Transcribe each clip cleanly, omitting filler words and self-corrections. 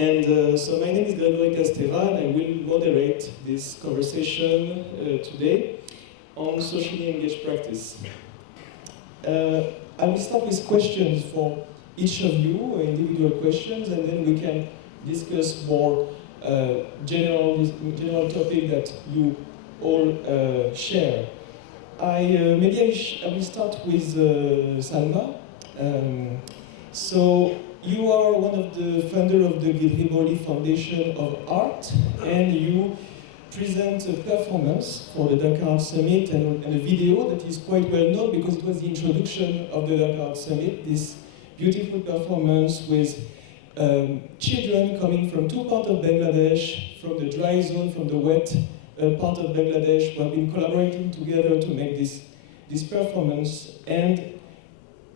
And so my name is Gregory Castera, and I will moderate this conversation today on socially engaged practice. I will start with questions for each of you, individual questions, and then we can discuss more general topic that you all share. I will start with Salma. So you are one of the founder of the Gregory Foundation of Art, and you present a performance for the Dhaka Art Summit and a video that is quite well known because it was the introduction of the Dhaka Art Summit, this beautiful performance with children coming from two parts of Bangladesh, from the dry zone, from the wet part of Bangladesh, who have been collaborating together to make this performance. And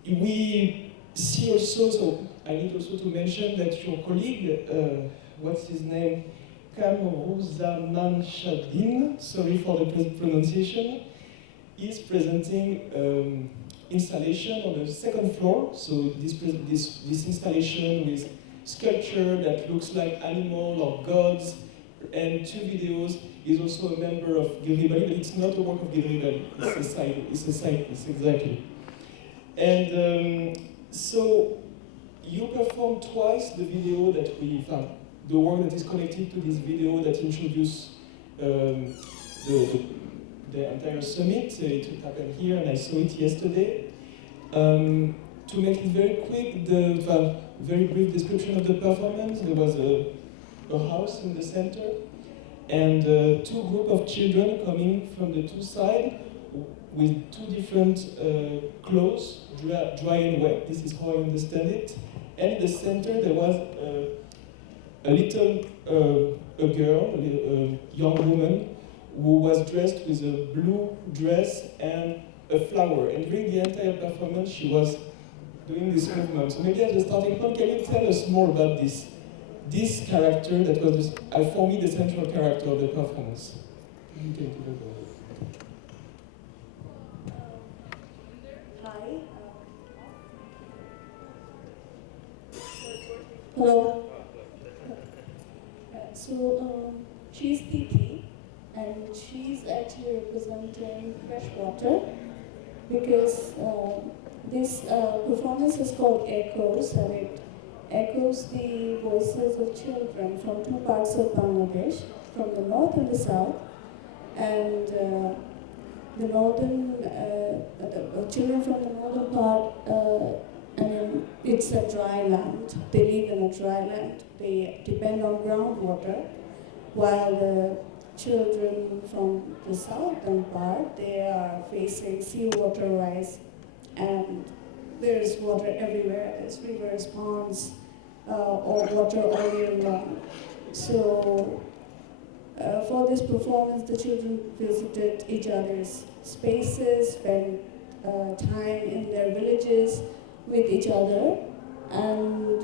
we see also, so I need also to mention that your colleague, what's his name? Ghazaleh, sorry for the pronunciation, is presenting installation on the second floor. So this installation with sculpture that looks like animal or gods, and two videos. Is also a member of Gregory, but it's not a work of Gregory. It's a side piece, exactly. And so you performed twice the video that we found. The work that is connected to this video that introduced the entire summit. It happened here, and I saw it yesterday. To make it very quick, the very brief description of the performance, there was a house in the center, and two groups of children coming from the two sides with two different clothes, dry and wet. This is how I understand it. And in the center, there was a little a girl, a young woman, who was dressed with a blue dress and a flower. And during the entire performance, she was doing this movement. So maybe as a starting point, can you tell us more about this character that was, for me, the central character of the performance? Hi. Hello. So she's Titi, and she's actually representing freshwater because this performance is called Echoes, and it echoes the voices of children from two parts of Bangladesh, from the north and the south. And the northern children from the northern part, it's a dry land. They live in a dry land. They depend on groundwater, while the children from the southern part, they are facing seawater rise, and there's water everywhere. There's rivers, ponds, or water all year long. So for this performance, the children visited each other's spaces, spent time in their villages with each other, and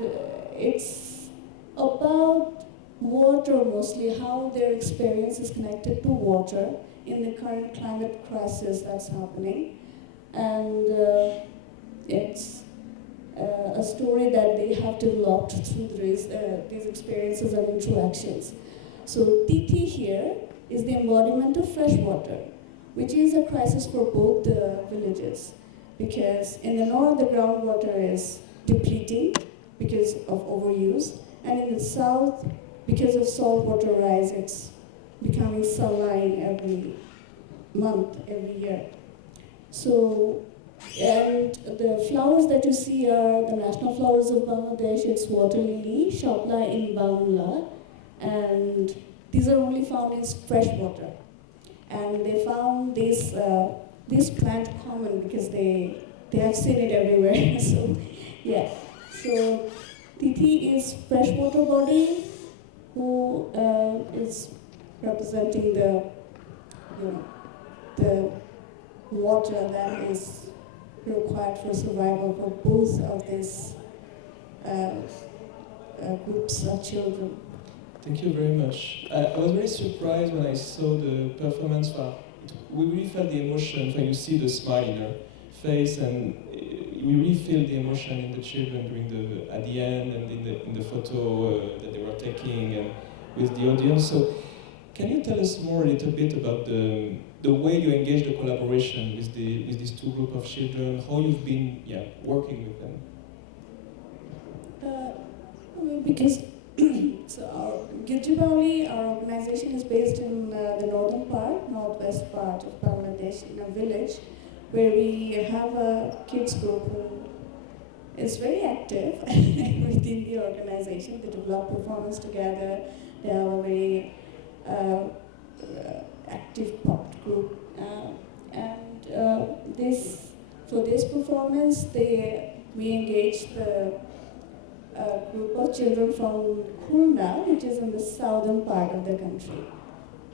it's about water mostly, how their experience is connected to water in the current climate crisis that's happening. And it's a story that they have developed through these experiences and interactions. So Titi here is the embodiment of fresh water, which is a crisis for both the villages, because in the north the groundwater is depleting because of overuse, and in the south, because of saltwater rise, it's becoming saline every month, every year. So, and the flowers that you see are the national flowers of Bangladesh. It's water lily, Shabla in Bangla, and these are only found in fresh water. And they found this plant common because they have seen it everywhere. So, yeah. So Titi is freshwater body who is representing the water that is required for survival for both of these groups of children. Thank you very much. I was very surprised when I saw the performance. We really felt the emotion when you see the smile in her face, and we really feel the emotion in the children during at the end and in the photo that they were taking and with the audience. So can you tell us more a little bit about the way you engage the collaboration with these two groups of children, how you've been working with them? Because so our Gilgibali, our organization is based in the northern part, northwest part of Bangladesh, in a village where we have a kids group who is very active within the organization. They develop performance together. They have a very active pop group, for this performance, we engaged the group of children from Khulna, which is in the southern part of the country.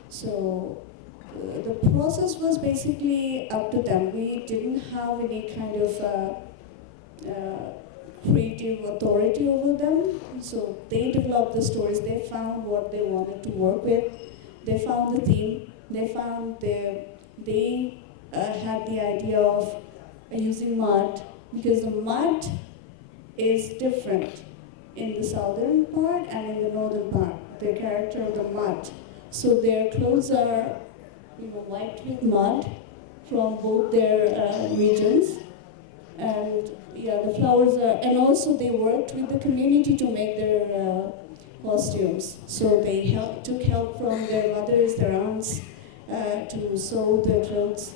So the process was basically up to them. We didn't have any kind of creative authority over them. So they developed the stories. They found what they wanted to work with. They found the theme. They found they had the idea of using mud, because the mud is different in the southern part and in the northern part, the character of the mud. So their clothes are wiped with mud from both their regions. And the flowers are, and also they worked with the community to make their costumes. So they took help from their mothers, their aunts, to sew their clothes.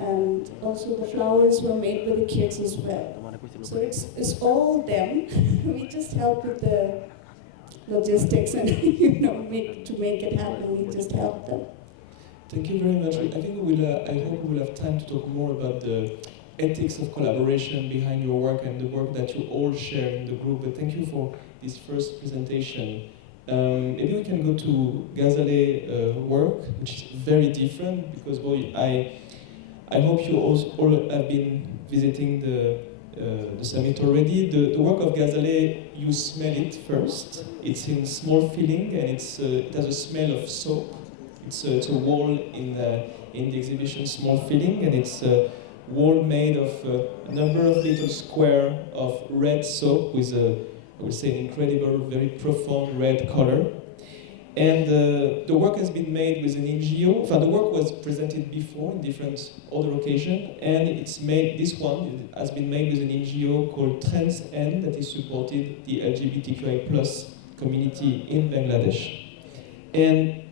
And also the flowers were made by the kids as well. So it's all them. We just help with the logistics and to make it happen. We just help them. Thank you very much. I think we will. I hope we will have time to talk more about the ethics of collaboration behind your work and the work that you all share in the group. But thank you for this first presentation. Maybe we can go to Ghazaleh work, which is very different because I hope you all have been visiting the summit already. The work of Ghazaleh, you smell it first. It's in small filling and it has a smell of soap. It's a wall in the exhibition, small filling, and it's a wall made of a number of little squares of red soap with I would say, an incredible, very profound red color. And the work has been made with an NGO. The work was presented before in different other occasions, and this one has been made with an NGO called Trends End that is supported the LGBTQI+ community in Bangladesh. And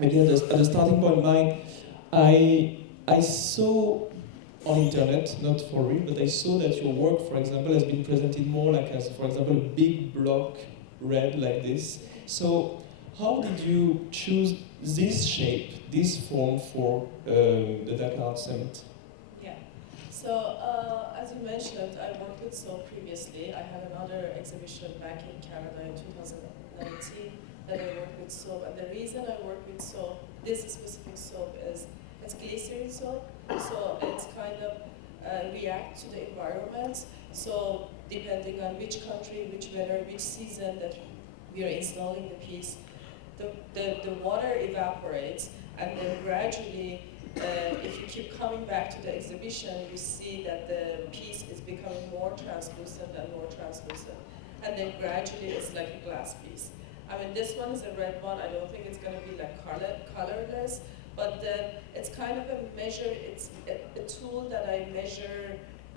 maybe at the starting point, I saw on internet, not for real, but I saw that your work, for example, has been presented more like as, for example, a big block red like this. So how did you choose this shape, this form for the Dhaka Art Summit? Yeah, so as you mentioned, I worked with soap previously. I had another exhibition back in Canada in 2019 that I worked with soap. And the reason I work with soap, this specific soap, is it's glycerin soap. So it's kind of react to the environment. So depending on which country, which weather, which season that we are installing the piece, the water evaporates, and then gradually, if you keep coming back to the exhibition, you see that the piece is becoming more translucent and more translucent. And then gradually it's like a glass piece. I mean, this one is a red one. I don't think it's going to be like colorless, but it's kind of a measure, it's a tool that I measure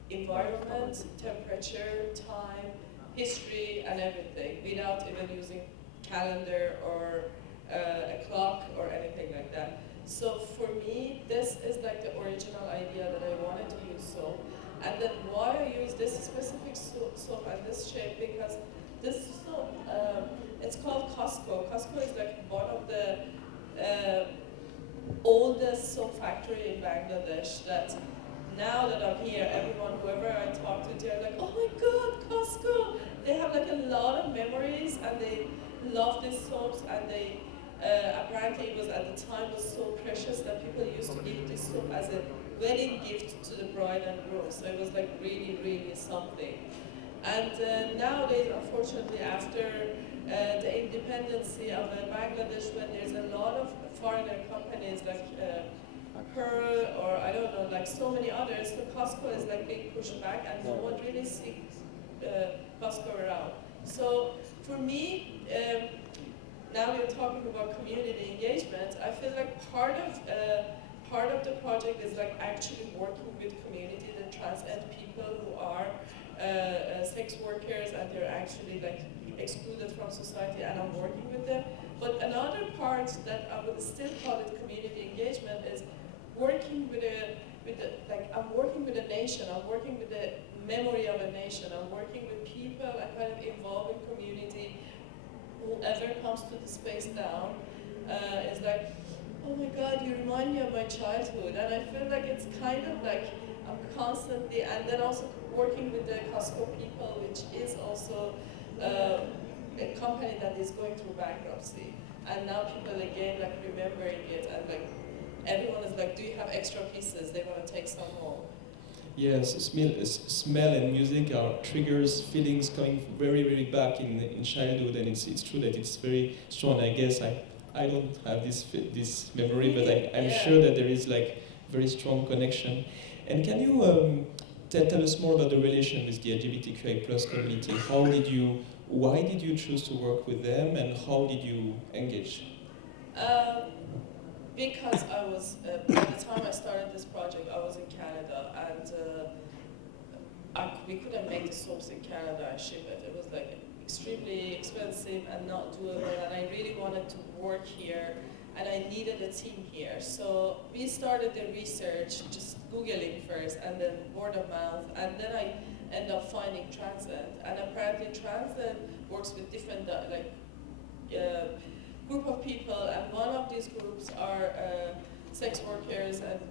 environment, temperature, time, history, and everything without even using calendar or a clock or anything like that. So for me, this is like the original idea that I wanted to use soap. And then why I use this specific soap and this shape, because this soap, it's called Costco. Costco is like one of the oldest soap factory in Bangladesh that now that I'm here, everyone, whoever I talk to, they're like, oh my God, Costco! They have like a lot of memories and they love these soaps, and they apparently it was at the time was so precious that people used to give this soap as a wedding gift to the bride and groom. So it was like really, really something. And nowadays, unfortunately, after the independence of Bangladesh, when there's a lot of foreigner companies like Pearl or I don't know, like like so many others, so Costco is like being pushed back and no one really sees Costco around. So for me, now we're talking about community engagement, I feel like part of the project is like actually working with community, the trans and people who are sex workers and they're actually like excluded from society, and I'm working with them. But another part that I would still call it community engagement is working I'm working with a nation, I'm working with the memory of a nation, I'm working with people and kind of involving community. Whoever comes to the space down is like, oh my God, you remind me of my childhood. And I feel like it's kind of like I'm constantly, and then also working with the Costco people, which is also a company that is going through bankruptcy. And now people again like remembering it, and like everyone is like, do you have extra pieces? They want to take some home. Yes, smell and music are triggers, feelings coming very, very back in childhood, and it's true that it's very strong. I guess I don't have this memory, but I'm sure that there is like very strong connection. And can you tell us more about the relation with the LGBTQI plus community? Why did you choose to work with them, and how did you engage? Because I was, by the time I started this project, I was in Canada, and we couldn't make the soaps in Canada and ship it. It was like extremely expensive and not doable, and I really wanted to work here, and I needed a team here. So we started the research, just Googling first, and then word of mouth, and then I ended up finding Transcend, and apparently Transcend works with different group of people, and one of these groups are sex workers and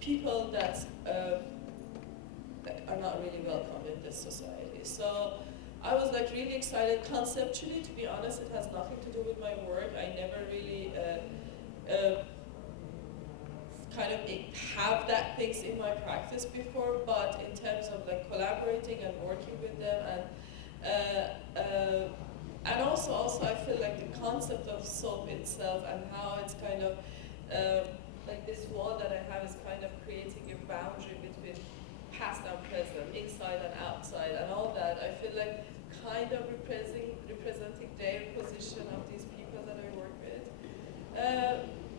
people that are not really welcome in this society. So I was like really excited conceptually. To be honest, it has nothing to do with my work. I never really kind of have that things in my practice before, but in terms of like collaborating and working with them, and also I feel like the concept of soap itself and how it's kind of like this wall that I have is kind of creating a boundary between past and present, inside and outside, and all that. I feel like kind of representing their position of these people that I work with.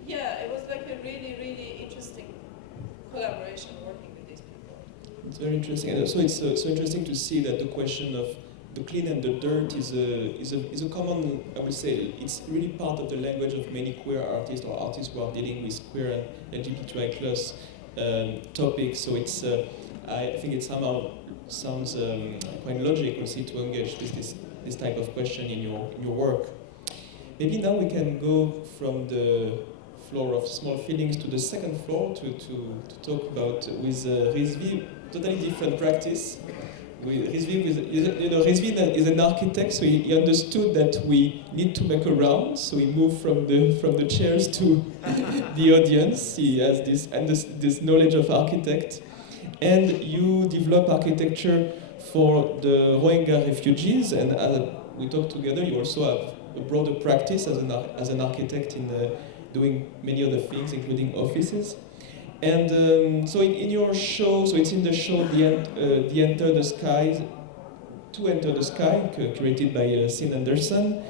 Yeah, it was like a really, really interesting collaboration working with these people. It's very interesting, and also it's so interesting to see that the question of the clean and the dirt is a common, I would say, it's really part of the language of many queer artists or artists who are dealing with queer and LGBTQI plus topics. So it's, I think it somehow sounds quite logical to engage with this type of question in your work. Maybe now we can go from the floor of small feelings to the second floor to talk about with Rizvi, totally different practice. Rizvi is an architect, so he understood that we need to make a round, so he moved from the chairs to the audience. He has this knowledge of architect, and you develop architecture for the Rohingya refugees. And we talked together, you also have a broader practice as an architect in doing many other things, including offices. And so in your show, so it's in the show The Enter the Sky, To Enter the Sky, curated by Sin Anderson.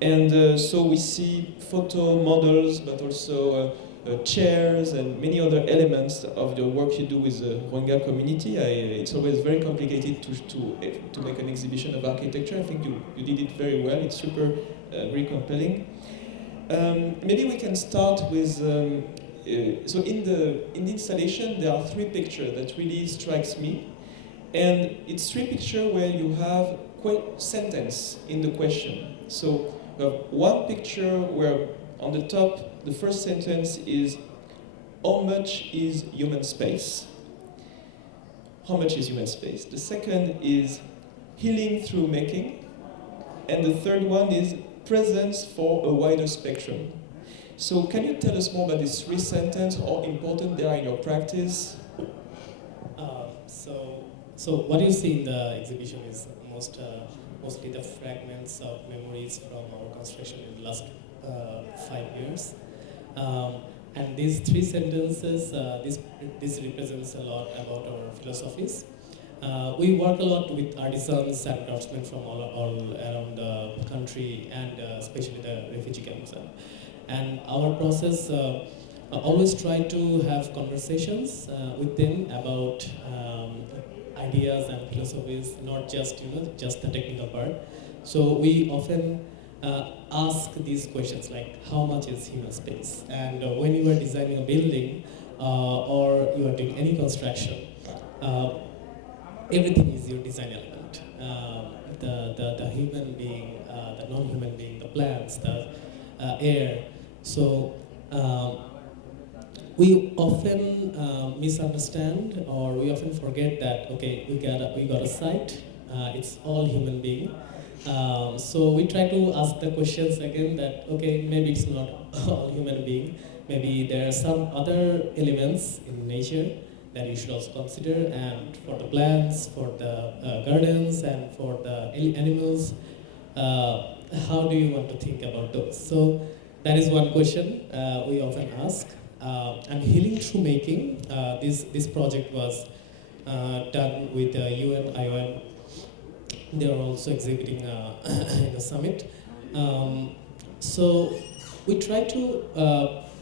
And so we see photo models, but also chairs and many other elements of the work you do with the Rohingya community. It's always very complicated to make an exhibition of architecture. I think you did it very well. It's super, very compelling. Maybe we can start with, so in the installation there are three pictures that really strikes me. And it's three pictures where you have sentence in the question. So we have one picture where on the top, the first sentence is, how much is human space? How much is human space? The second is, healing through making. And the third one is, presence for a wider spectrum. So can you tell us more about these three sentences, how important they are in your practice? So what you see in the exhibition is mostly the fragments of memories from our construction in the last 5 years. And these three sentences, this represents a lot about our philosophies. We work a lot with artisans and craftsmen from all around the country, and especially the refugee camps. And our process always try to have conversations with them about ideas and philosophies, not just just the technical part. So we often ask these questions like, how much is human space? And when you are designing a building or you are doing any construction, everything is your design element. The human being, the non-human being, the plants, the air. So we often misunderstand, or we often forget that, okay, we got a site, it's all human being. So we try to ask the questions again that, okay, maybe it's not all human being, maybe there are some other elements in nature that you should also consider, and for the plants, for the gardens, and for the animals, how do you want to think about those? So that is one question we often ask. And healing through making, this project was done with UN, IOM. They are also exhibiting in the summit. So we try to,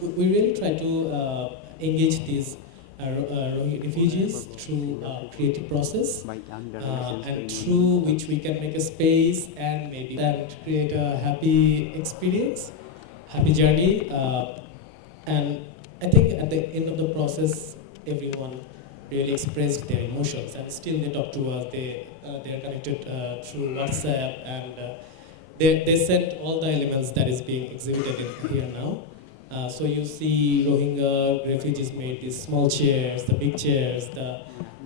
we really try to engage these refugees through creative process, and through which we can make a space and maybe and create a happy experience, happy journey. And I think at the end of the process, everyone really expressed their emotions, and still they talk to us. They are connected through WhatsApp, and they sent all the elements that is being exhibited in here now. So you see Rohingya refugees made these small chairs, the big chairs,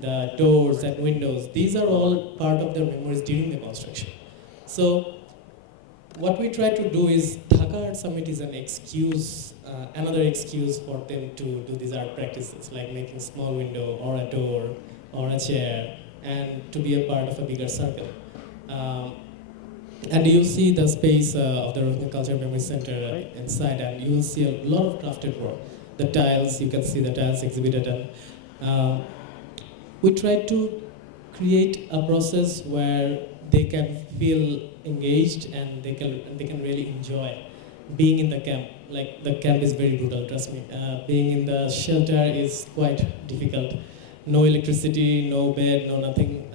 the doors and windows. These are all part of their memories during the construction. So what we try to do is, Dhaka Art Summit is an excuse, another excuse for them to do these art practices, like making small window or a door or a chair, and to be a part of a bigger circle. And you see the space of the Rohingya Culture Memory Center inside, and you will see a lot of crafted work. The tiles, you can see the tiles exhibited, and we try to create a process where they can feel engaged, and they can really enjoy being in the camp. Like, the camp is very brutal, trust me. Being in the shelter is quite difficult. No electricity, no bed, no nothing,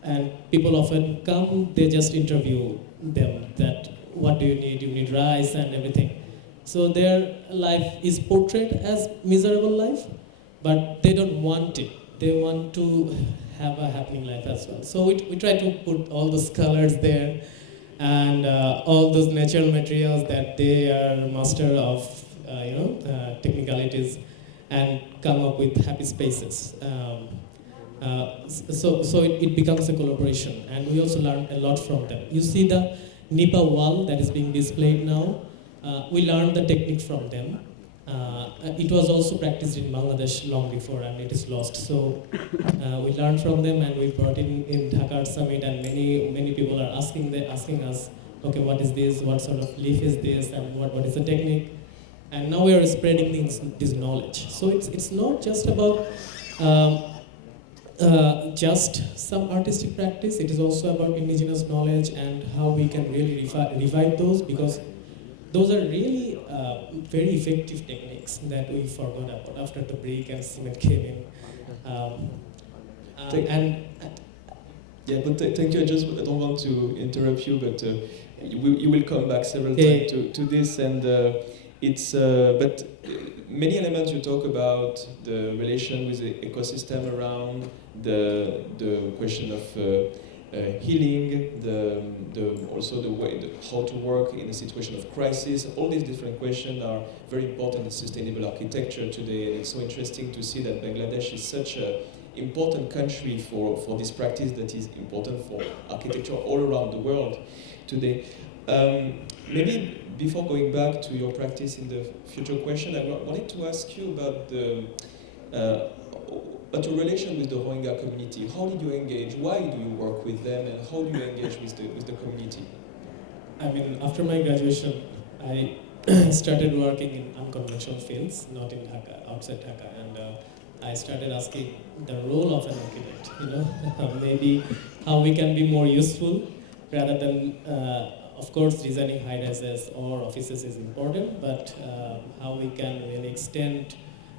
and people often come, they just interview them that, what do you need? You need rice and everything. So their life is portrayed as miserable life, but they don't want it. They want to have a happening life as well. So we try to put all those colors there, and all those natural materials that they are master of, technicalities, and come up with happy spaces. So it becomes a collaboration, and we also learn a lot from them. You see the Nipa wall that is being displayed now. We learned the technique from them. It was also practiced in Bangladesh long before, and it is lost. So we learned from them, and we brought in Dhaka Art Summit, and many people are asking us, okay, what is this? What sort of leaf is this? And what is the technique? And now we are spreading this knowledge. So it's not just about just some artistic practice. It is also about indigenous knowledge and how we can really revive those, because those are really very effective techniques that we forgot about after the brick and cement came in. Thank you. I don't want to interrupt you, but you will come back several times to this, and but many elements you talk about, the relation with the ecosystem around, the question of healing, also the way how to work in a situation of crisis. All these different questions are very important in sustainable architecture today, and it's so interesting to see that Bangladesh is such an important country for this practice that is important for architecture all around the world today. Maybe before going back to your practice in the future question, I wanted to ask you about your relation with the Rohingya community. How did you engage? Why do you work with them, and how do you engage with the community? I mean, after my graduation, I started working in unconventional fields, not in Dhaka, outside Dhaka, and I started asking the role of an architect, maybe how we can be more useful rather than, of course, designing high-rises or offices is important, but how we can really extend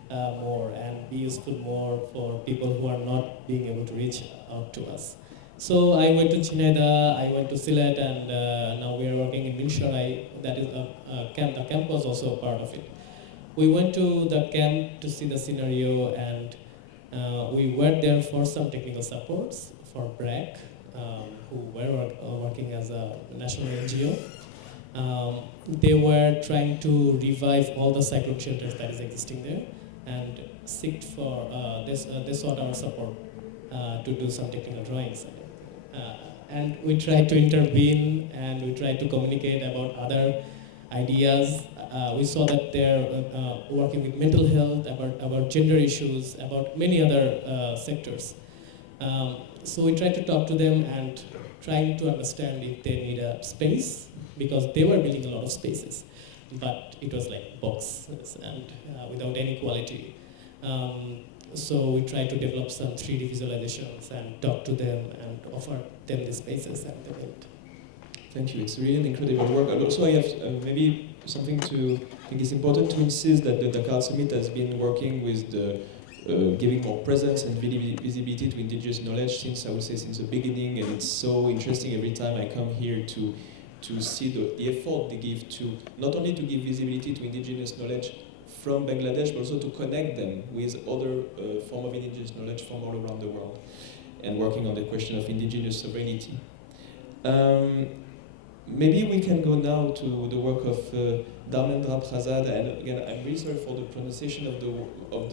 more and be useful more for people who are not being able to reach out to us. So I went to Chineda, I went to Sylhet, and now we are working in Minsharai. That is a camp. The camp was also a part of it. We went to the camp to see the scenario, and we were there for some technical supports for BRAC, who were working as a national NGO. They were trying to revive all the cyclone shelters that is existing there, and seek for they sought our support to do some technical drawings. And we tried to intervene, and we tried to communicate about other ideas. We saw that they're working with mental health, about gender issues, about many other sectors. So we tried to talk to them and trying to understand if they need a space, because they were building a lot of spaces, but it was like boxes and without any quality. So we tried to develop some 3D visualizations and talk to them and offer them the spaces, and they built. Thank you. It's really an incredible work. And also, I have maybe something to I think it's important to insist that the Dakar Summit has been working with the giving more presence and visibility to indigenous knowledge since, I would say, since the beginning. And it's so interesting every time I come here to see the effort they give to not only to give visibility to indigenous knowledge from Bangladesh, but also to connect them with other form of indigenous knowledge from all around the world, and working on the question of indigenous sovereignty. Maybe we can go now to the work of Dharmendra, Prasad, and again, I'm really sorry for the pronunciation of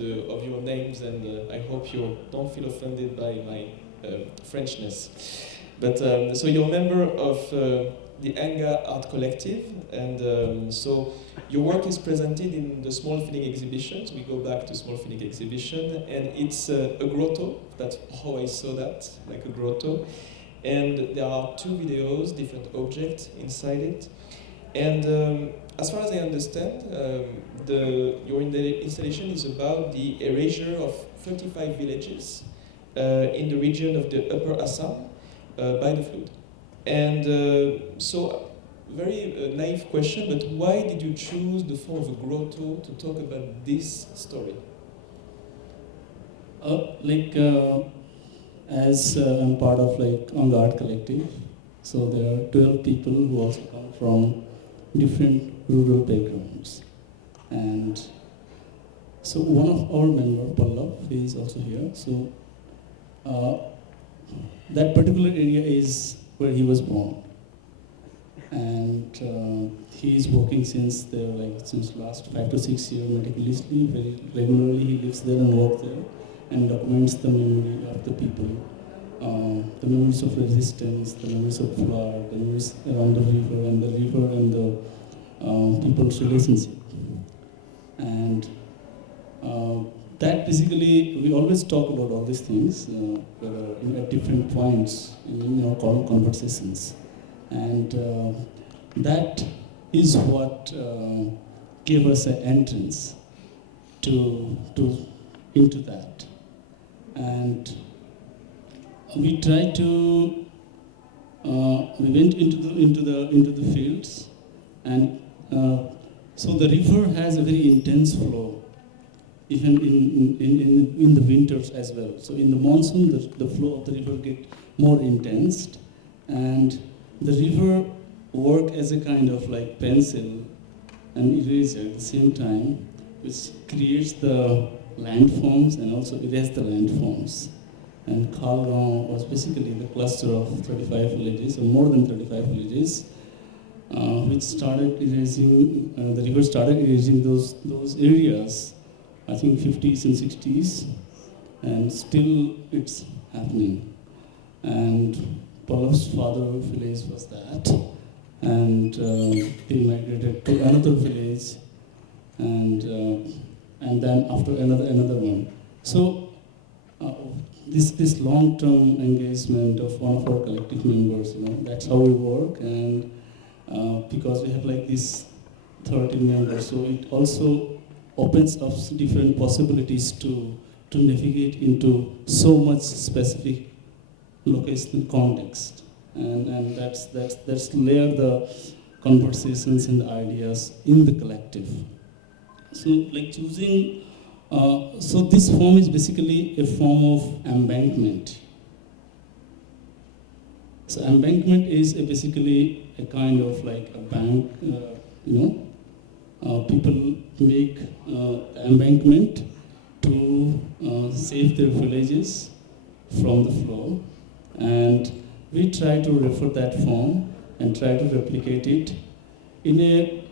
your names, and I hope you don't feel offended by my Frenchness. But so you're a member of the Anga Art Collective, and so your work is presented in the Small Feeling exhibitions. We go back to Small Feeling exhibition, and it's a grotto. That's how I saw that, like a grotto. And there are 2 videos, different objects inside it. And as far as I understand, your installation is about the erasure of 35 villages in the region of the Upper Assam by the flood. And so, very naive question, but why did you choose the form of a grotto to talk about this story? As I'm part of Anga Art Collective, so there are 12 people who also come from different rural backgrounds. And so one of our members, Pallav, is also here. So that particular area is where he was born. And he is working since last 5 to 6 years meticulously, very regularly. He lives there and works there and documents the memory of the people, the memories of resistance, the memories of flood, the memories around the river and the people's relationship. And that basically, we always talk about all these things at different points in our conversations. And that is what gave us an entrance into that. And we tried to, we went into the fields, and so the river has a very intense flow, even in the winters as well. So in the monsoon, the flow of the river gets more intense, and the river work as a kind of pencil and eraser at the same time, which creates the landforms and also erase the landforms. And Khalgaon was basically the cluster of 35 villages, or more than 35 villages, which started erasing, the river started erasing those areas, I think 50s and 60s, and still it's happening. And Pallav's father village was that, and they migrated to another village, and then after another one. So this long-term engagement of one of our collective members, that's how we work, and because we have this 13 members. So it also opens up different possibilities to navigate into so much specific locational context. And that's layer the conversations and ideas in the collective. So like choosing, so this form is basically a form of embankment. So embankment is basically a kind of like a bank, people make embankment to save their villages from the flow, and we try to refer that form and try to replicate it in a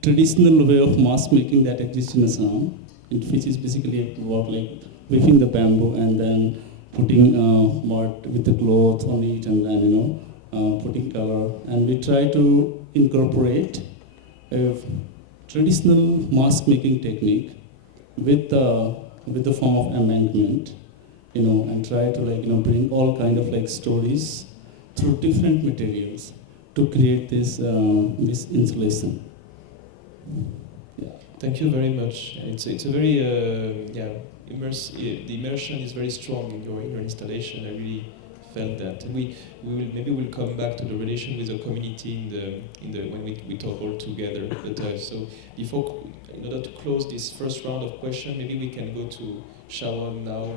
traditional way of mask making that exists in Assam, which is basically about like weaving the bamboo and then putting mud with the cloth on it, and then putting color, and we try to incorporate a traditional mask making technique with the form of embankment, and try to bring all kind of like stories through different materials to create this installation. Yeah. Thank you very much. It's a very the immersion is very strong in your installation. I really felt that. And we'll come back to the relation with the community in the when we talk all together. But so before, in order to close this first round of questions, maybe we can go to Shawon now.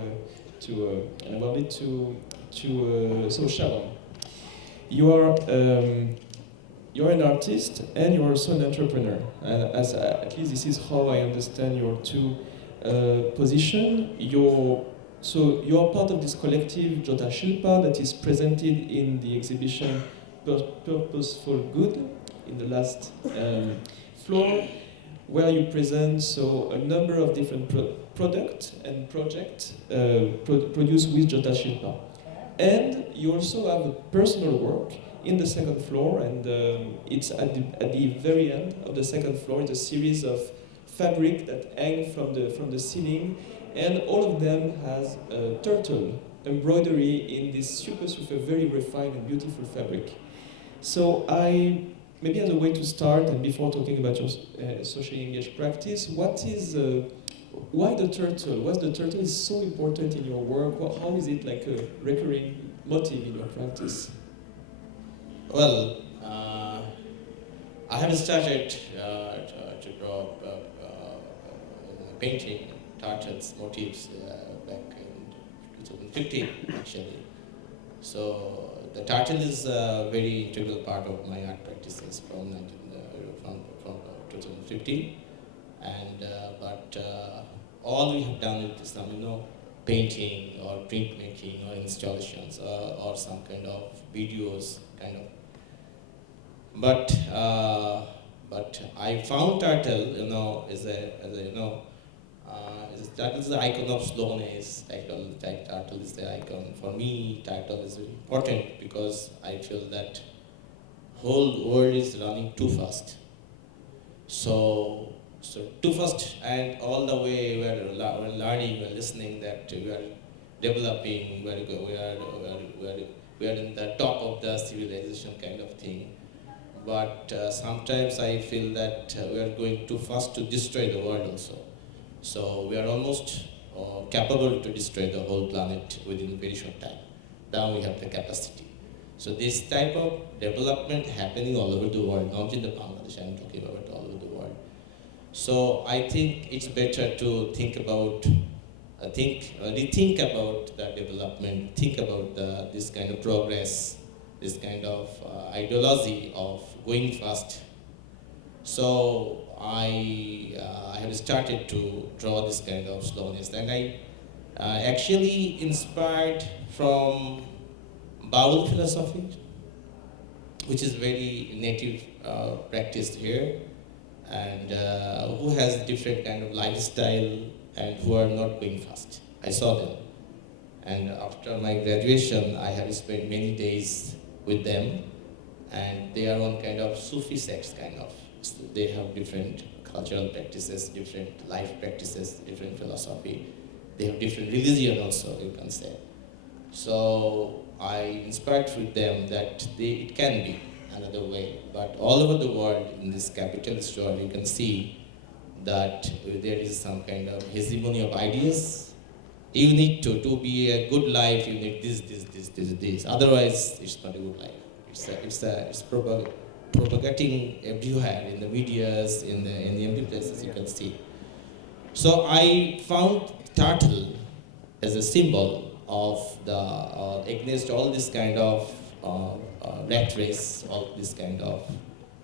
And I wanted to so Shawon, you're an artist and you're also an entrepreneur. And at least this is how I understand your two position. You're part of this collective Jota Shilpa that is presented in the exhibition Purposeful Good in the last floor, where you present a number of different products and projects produced with Jota Shilpa. And you also have a personal work in the second floor, and it's at the very end of the second floor. It's a series of fabric that hang from the ceiling, and all of them has a turtle embroidery in this super very refined and beautiful fabric. So maybe as a way to start, and before talking about your socially engaged practice, why the turtle? Why the turtle is so important in your work? How is it like a recurring motive in your practice? Well, I have started to draw painting turtles motifs back in 2015, actually. So the turtle is a very integral part of my art practices from 2015, and but all we have done is some painting or printmaking or installations or some kind of videos kind of. But I found turtle, turtle is the icon of slowness. Turtle is the icon. For me, turtle is very important because I feel that whole world is running too fast. So too fast, and all the way we are learning, we are listening, that we are developing, we are in the top of the civilization kind of thing. But sometimes I feel that we are going too fast to destroy the world also. So we are almost capable to destroy the whole planet within a very short time. Now we have the capacity. So this type of development happening all over the world, not in the Bangladesh, I'm talking about all over the world. So I think it's better to think about, rethink about the development, think about this kind of progress, this kind of ideology of going fast. So I have started to draw this kind of slowness, and I actually inspired from Baul philosophy, which is very native practiced here, and who has different kind of lifestyle and who are not going fast. I saw them, and after my graduation, I have spent many days with them, and they are on kind of Sufi sects kind of. So they have different cultural practices, different life practices, different philosophy. They have different religion also, you can say. So I inspired with them that it can be, another way. But all over the world, in this capitalist world, you can see that there is some kind of hegemony of ideas. You need to be a good life, you need this. Otherwise, it's not a good life. It's propagating everywhere in the medias, in the empty places you can see. So I found turtle as a symbol of the against all this kind of rat race, all this kind of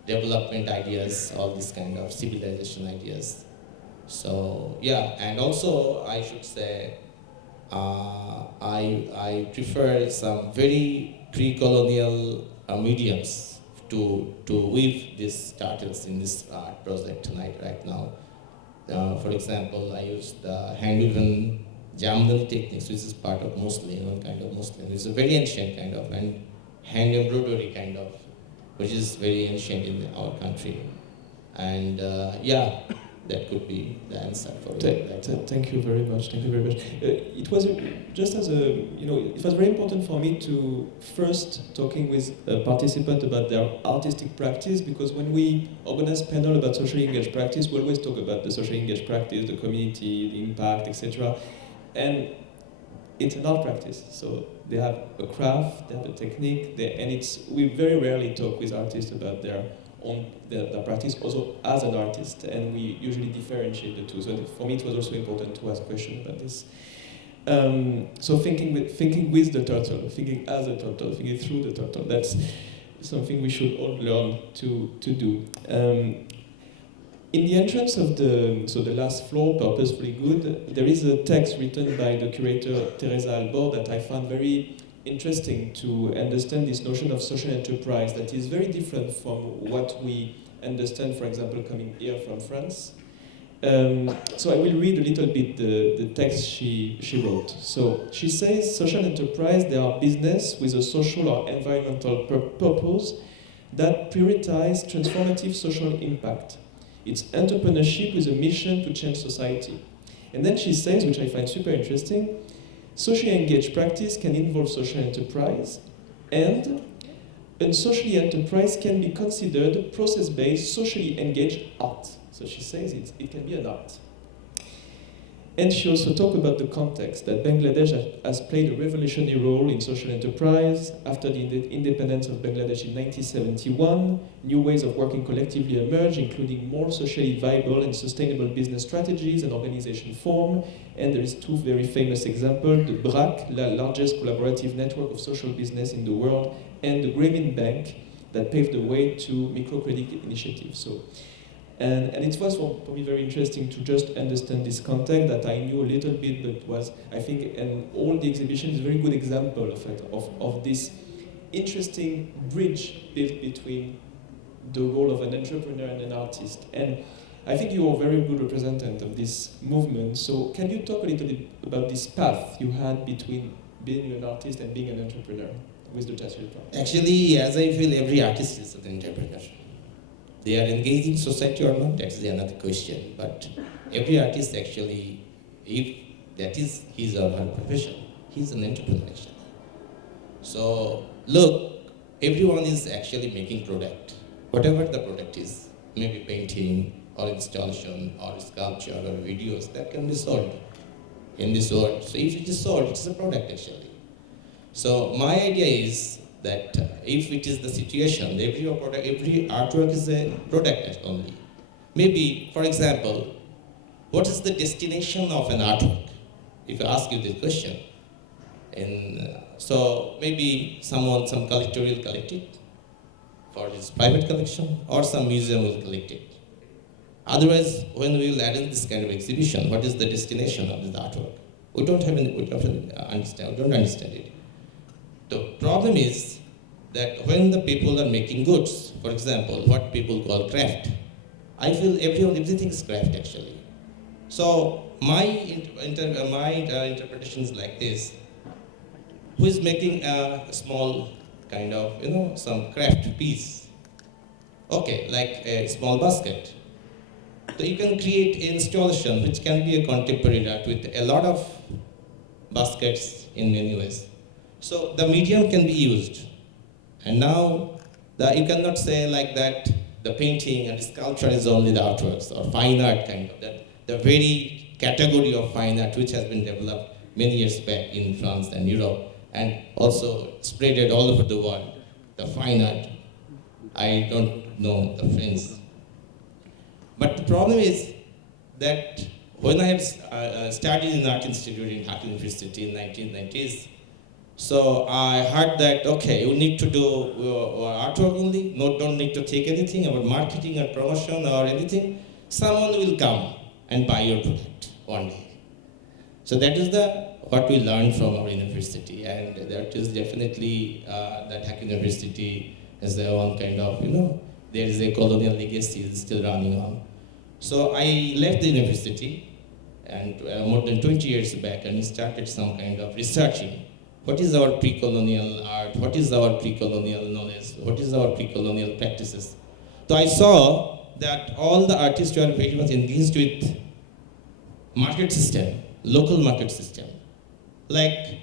development ideas, all this kind of civilization ideas. So yeah, and also I should say I prefer some very pre-colonial mediums to weave these turtles in this art project tonight, right now. For example, I used the hand-woven Jamdani techniques, which is part of Muslim, one kind of Muslim. It's a very ancient kind of, and hand embroidery kind of, which is very ancient in our country. And yeah, that could be the answer for that. Thank you very much. Thank you very much. It was just as a, it was very important for me to first talking with a participant about their artistic practice, because when we organize panel about socially engaged practice, we always talk about the socially engaged practice, the community, the impact, etc. And it's an art practice, so they have a craft, they have a technique, we very rarely talk with artists about their practice also as an artist, and we usually differentiate the two. So for me, it was also important to ask questions about this. So thinking with the turtle, thinking as a turtle, thinking through the turtle, that's something we should all learn to do. In the entrance of the last floor, Purposefully Good, there is a text written by the curator Teresa Albor that I found very interesting to understand this notion of social enterprise that is very different from what we understand, for example, coming here from France. So I will read a little bit the text she wrote. So she says, social enterprise, they are business with a social or environmental purpose that prioritize transformative social impact. It's entrepreneurship with a mission to change society. And then she says, which I find super interesting, socially engaged practice can involve social enterprise, and a socially enterprise can be considered process-based, socially engaged art. So she says it can be an art. And she also talked about the context, that Bangladesh has played a revolutionary role in social enterprise. After the independence of Bangladesh in 1971, new ways of working collectively emerged, including more socially viable and sustainable business strategies and organization form. And there is two very famous examples, the BRAC, the largest collaborative network of social business in the world, and the Grameen Bank, that paved the way to microcredit initiatives. So. And it was for me very interesting to just understand this context that I knew a little bit, but was, I think, and all the exhibition is a very good example of this interesting bridge built between the role of an entrepreneur and an artist. And I think you are a very good representative of this movement. So can you talk a little bit about this path you had between being an artist and being an entrepreneur with the Castera project? Actually, as I feel, every artist is an entrepreneur. They are engaging society or not, that's another question. But every artist actually, if that is his or her profession, he's an entrepreneur actually. So look, everyone is actually making product. Whatever the product is, maybe painting or installation or sculpture or videos, that can be sold in this world. So if it is sold, it's a product actually. So my idea is that if it is the situation, every artwork is a product only. Maybe, for example, what is the destination of an artwork? If I ask you this question, so maybe some collector will collect it for his private collection, or some museum will collect it. Otherwise, when we will arrange this kind of exhibition, what is the destination of this artwork? We don't understand it. The problem is that when the people are making goods, for example, what people call craft, I feel everything is craft actually. So my interpretation is like this: who is making a small kind of some craft piece? Okay, like a small basket. So you can create an installation which can be a contemporary art with a lot of baskets in many ways. So the medium can be used. And now That you cannot say like that the painting and sculpture is only the artworks or fine art kind of that. The very category of fine art which has been developed many years back in France and Europe and also spreaded all over the world. The fine art, I don't know the French. But the problem is that when I have studied in Art Institute in Dhaka University in 1990s, so I heard that, okay, you need to do artwork only, don't need to take anything about marketing or promotion or anything. Someone will come and buy your product one day. So that is what we learned from our university, and that is definitely that Dhaka University is their own kind of, there is a colonial legacy still running on. So I left the university and more than 20 years back and started some kind of researching. What is our pre-colonial art? What is our pre-colonial knowledge? What is our pre-colonial practices? So I saw that all the artists were very much engaged with market system, local market system. Like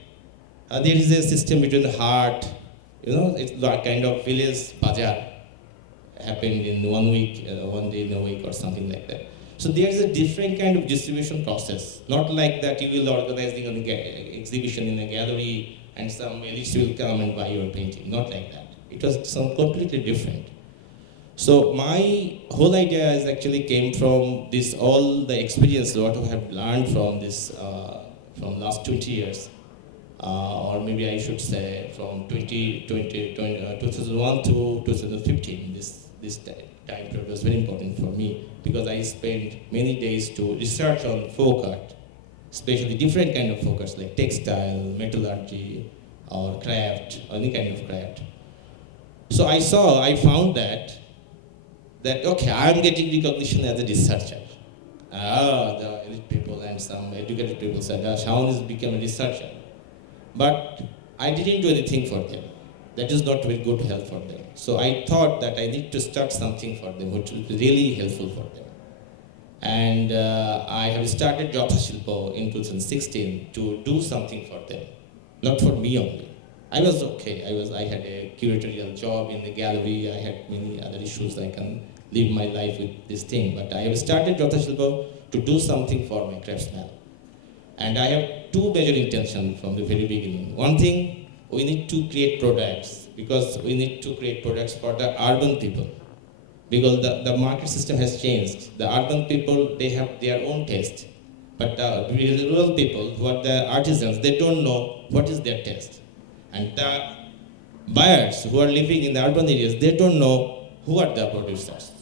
there is a system between the heart, it's like kind of village bazaar happened in 1 week, one day in a week or something like that. So there is a different kind of distribution process. Not like that you will organize an exhibition in a gallery and some elites will come and buy your painting. Not like that. It was some completely different. So my whole idea is actually came from this, all the experience, what I have learned from this, from last 20 years. Or maybe I should say from 2001 to 2015, this time period was very important for me because I spent many days to research on folk art, especially different kind of folk arts like textile, metallurgy, or craft, or any kind of craft. So I found that okay, I'm getting recognition as a researcher. The elite people and some educated people said, Shawon has become a researcher. But I didn't do anything for them. That is not very good help for them. So I thought that I need to start something for them, which will be really helpful for them. And I have started Shilpo in 2016 to do something for them, not for me only. I was okay. I had a curatorial job in the gallery. I had many other issues. I can live my life with this thing. But I have started Shilpo to do something for my craftsmen. And I have two major intentions from the very beginning. One thing, we need to create products because we need to create products for the urban people. Because the market system has changed. The urban people, they have their own taste. But the rural people, who are the artisans, they don't know what is their taste. And the buyers who are living in the urban areas, they don't know who are the producers.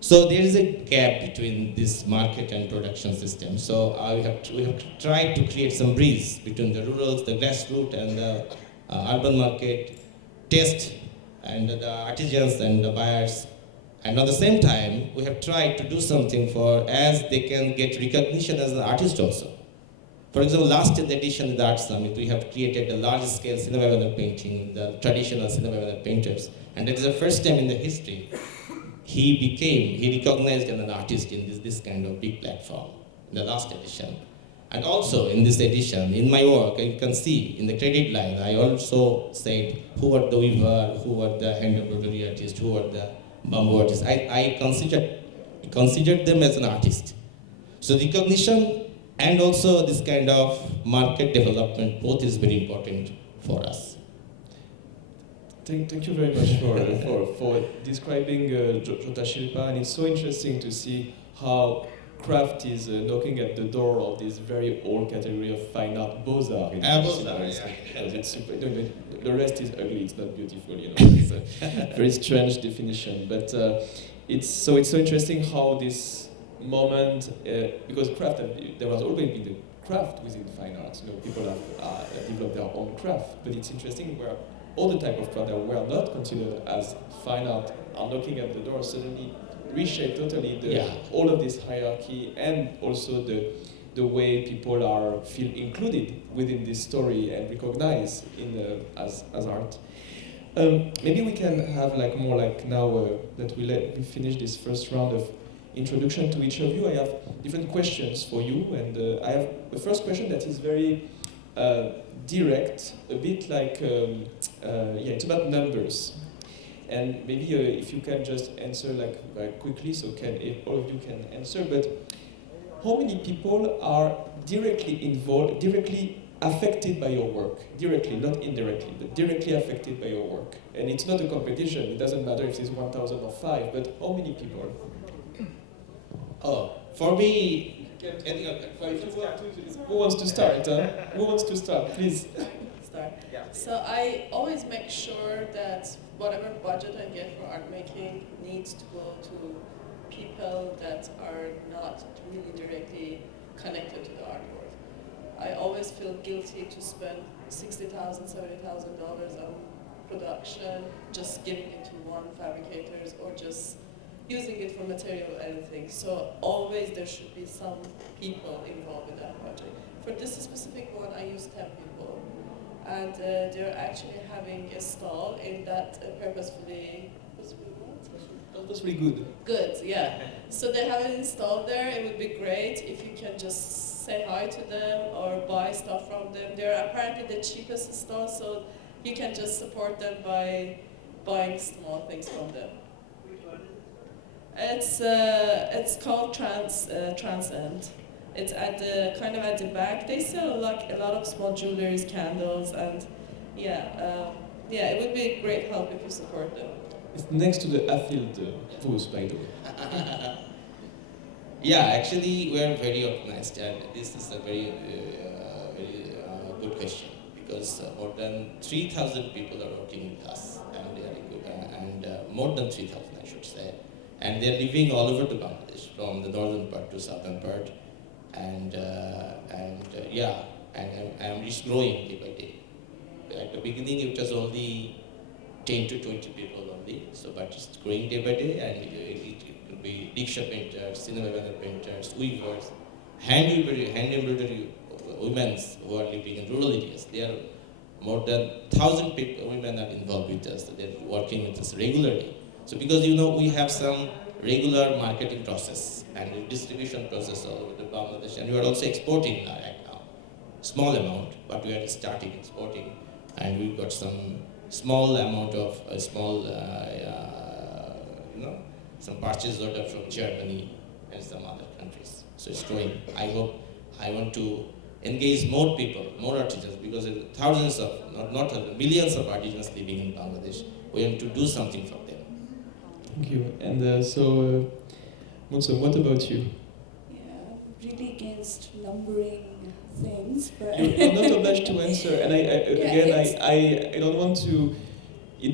So there is a gap between this market and production system. So we have tried to create some bridge between the rurals, the grassroots, and the urban market, taste, and the artisans and the buyers. And at the same time, we have tried to do something for as they can get recognition as an artist also. For example, last edition of the Art Summit, we have created a large-scale cinema painting, the traditional cinema painters. And that is the first time in the history he recognized as an artist in this kind of big platform, in the last edition. And also in this edition, in my work, you can see in the credit line, I also said who are the weaver, who are the hand embroidery artists, who are the bamboo artists. I considered them as an artist. So recognition and also this kind of market development, both is very important for us. Thank you very much for describing Jota Shilpa, and it's so interesting to see how craft is knocking at the door of this very old category of fine art, Beaux-Arts. It's super, the rest is ugly, it's not beautiful, It's a very strange definition, but it's so interesting how this moment, because craft, there has always been the craft within fine arts. People have developed their own craft, but it's interesting where all the type of craft that were not considered as fine art are knocking at the door, suddenly reshape totally all of this hierarchy, and also the way people feel included within this story and recognized as art. Maybe we can have more now that we finish this first round of introduction to each of you. I have different questions for you, and I have the first question that is very direct, a bit like, it's about numbers. And maybe if you can just answer like very quickly, so if all of you can answer. But how many people are directly involved, directly affected by your work? Directly, not indirectly, but directly affected by your work. And it's not a competition. It doesn't matter if it's 1,000 or 5, but how many people? Oh, for me, who wants to start? Who wants to start? Please. Start. So I always make sure that whatever budget I get for art making needs to go to people that are not really directly connected to the artwork. I always feel guilty to spend $60,000, $70,000 on production, just giving it to one fabricators or just using it for material editing. So always there should be some people involved in that project. For this specific one, I used 10 people. And they're actually having a stall in that purposefully good. Good, yeah. So they have it installed there. It would be great if you can just say hi to them or buy stuff from them. They're apparently the cheapest stall, so you can just support them by buying small things from them. It's called Transcend. It's at the kind of at the back. They sell like a lot of small jewelries, candles, and it would be a great help if you support them. It's next to the Afield booth, by the way. Yeah, actually, we are very organized, and this is a very good question because more than 3,000 people are working with us, and they are good, more than 3,000, I should say. And they're living all over the Bangladesh, from the northern part to southern part, and it's growing day by day. At the beginning, it was only 10 to 20 people only, but it's growing day by day, and it could be rickshaw painters, cinema banner painters, weavers, hand embroidery women who are living in rural areas. They are more than 1,000 women are involved with us. They're working with us regularly. So because we have some regular marketing process and distribution process all over the Bangladesh, and we are also exporting right now, small amount, but we are starting exporting, and we've got some small amount of some purchase order from Germany and some other countries. So it's growing. I want to engage more people, more artisans, because there are thousands of, not millions of artisans living in Bangladesh. We want to do something for them. Thank you. And Mousum, what about you? Yeah, I'm really against numbering things, but You're not obliged to answer. And I don't want to. I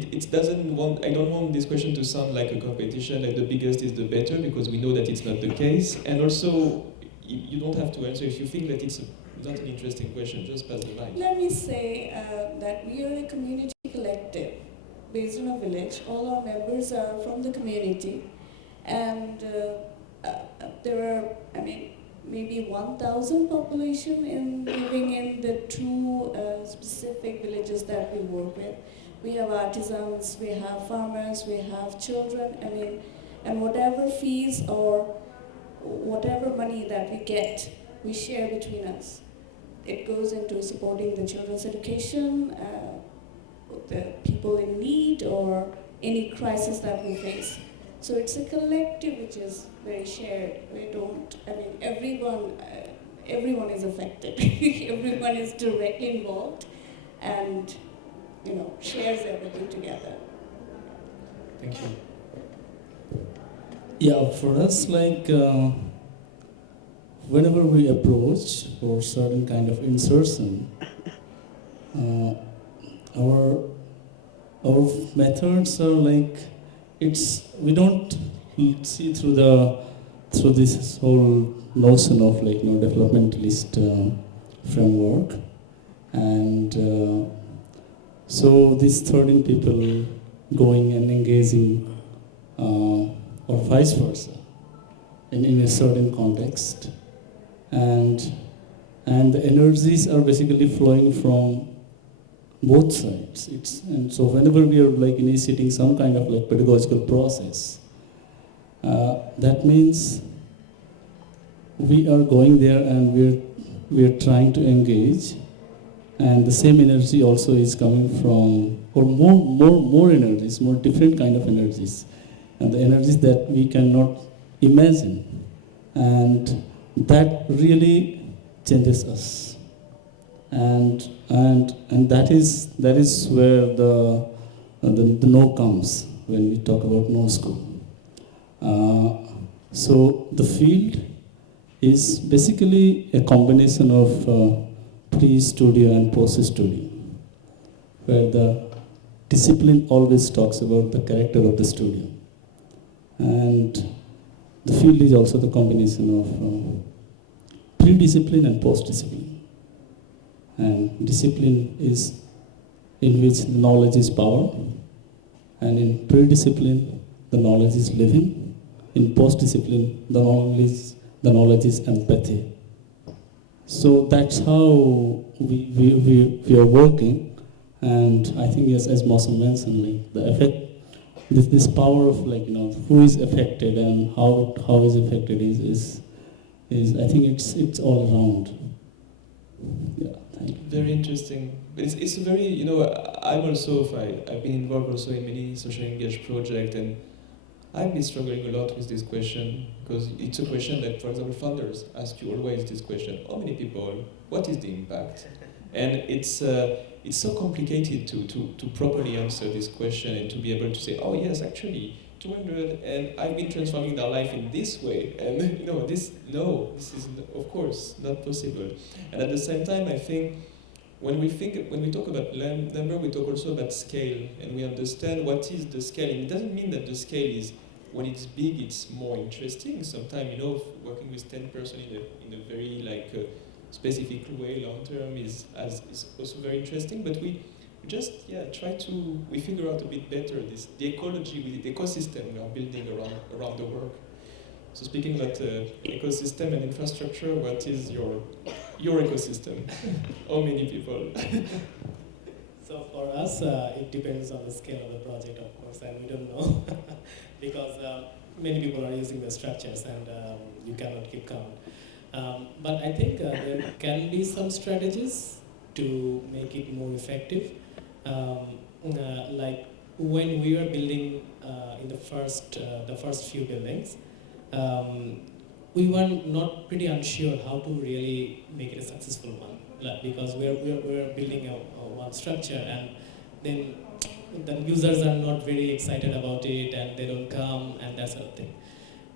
don't want this question to sound like a competition, like the biggest is the better, because we know that it's not the case. And also, you don't have to answer if you think that it's not an interesting question. Just pass the mic. Let me say that we are a community collective based in a village. All our members are from the community, and there are, maybe 1,000 population living in the two specific villages that we work with. We have artisans, we have farmers, we have children, and whatever fees or whatever money that we get, we share between us. It goes into supporting the children's education, the people in need, or any crisis that we face. So it's a collective which is very shared. Everyone is affected. Everyone is directly involved, and shares everything together. Thank you. Yeah, for us, whenever we approach for certain kind of insertion, our methods are we don't see through this whole notion of developmentalist framework, and so these 13 people going and engaging, or vice versa, in a certain context, and the energies are basically flowing from both sides. And so whenever we are initiating some kind of pedagogical process, that means we are going there and we are trying to engage, and the same energy also is coming from, or more energies, more different kind of energies, and the energies that we cannot imagine, and that really changes us, and that is where the no comes when we talk about no school. So the field is basically a combination of pre-studio and post-studio, where the discipline always talks about the character of the studio. And the field is also the combination of pre-discipline and post-discipline. And discipline is in which the knowledge is power, and in pre-discipline, the knowledge is living. In post-discipline, the knowledge is empathy. So that's how we are working, and I think as Mousum mentioned, like the effect, this power of who is affected and how is affected is I think it's all around. Yeah, thank you. Very interesting. But it's a very, I'm also, I've been involved also in many socially engaged projects, and I've been struggling a lot with this question, because it's a question that, for example, funders ask you always this question: how many people? What is the impact? And it's so complicated to properly answer this question and to be able to say, oh yes, actually 200, and I've been transforming their life in this way, and this is of course not possible. And at the same time, I think when we talk about number, we talk also about scale, and we understand what is the scale. And it doesn't mean that the scale is, when it's big, it's more interesting. Sometimes, working with 10 person in a very specific way, long term, is also very interesting. But we just we figure out a bit better the ecology, with the ecosystem we are building around the work. So speaking about ecosystem and infrastructure, what is your ecosystem? How many people? So for us, it depends on the scale of the project, of course, and we don't know because many people are using the structures, and you cannot keep count. But I think there can be some strategies to make it more effective. Like when we were building in the first few buildings, we were not pretty unsure how to really make it a successful one, because we're building one structure, and then the users are not very excited about it, and they don't come, and that sort of thing.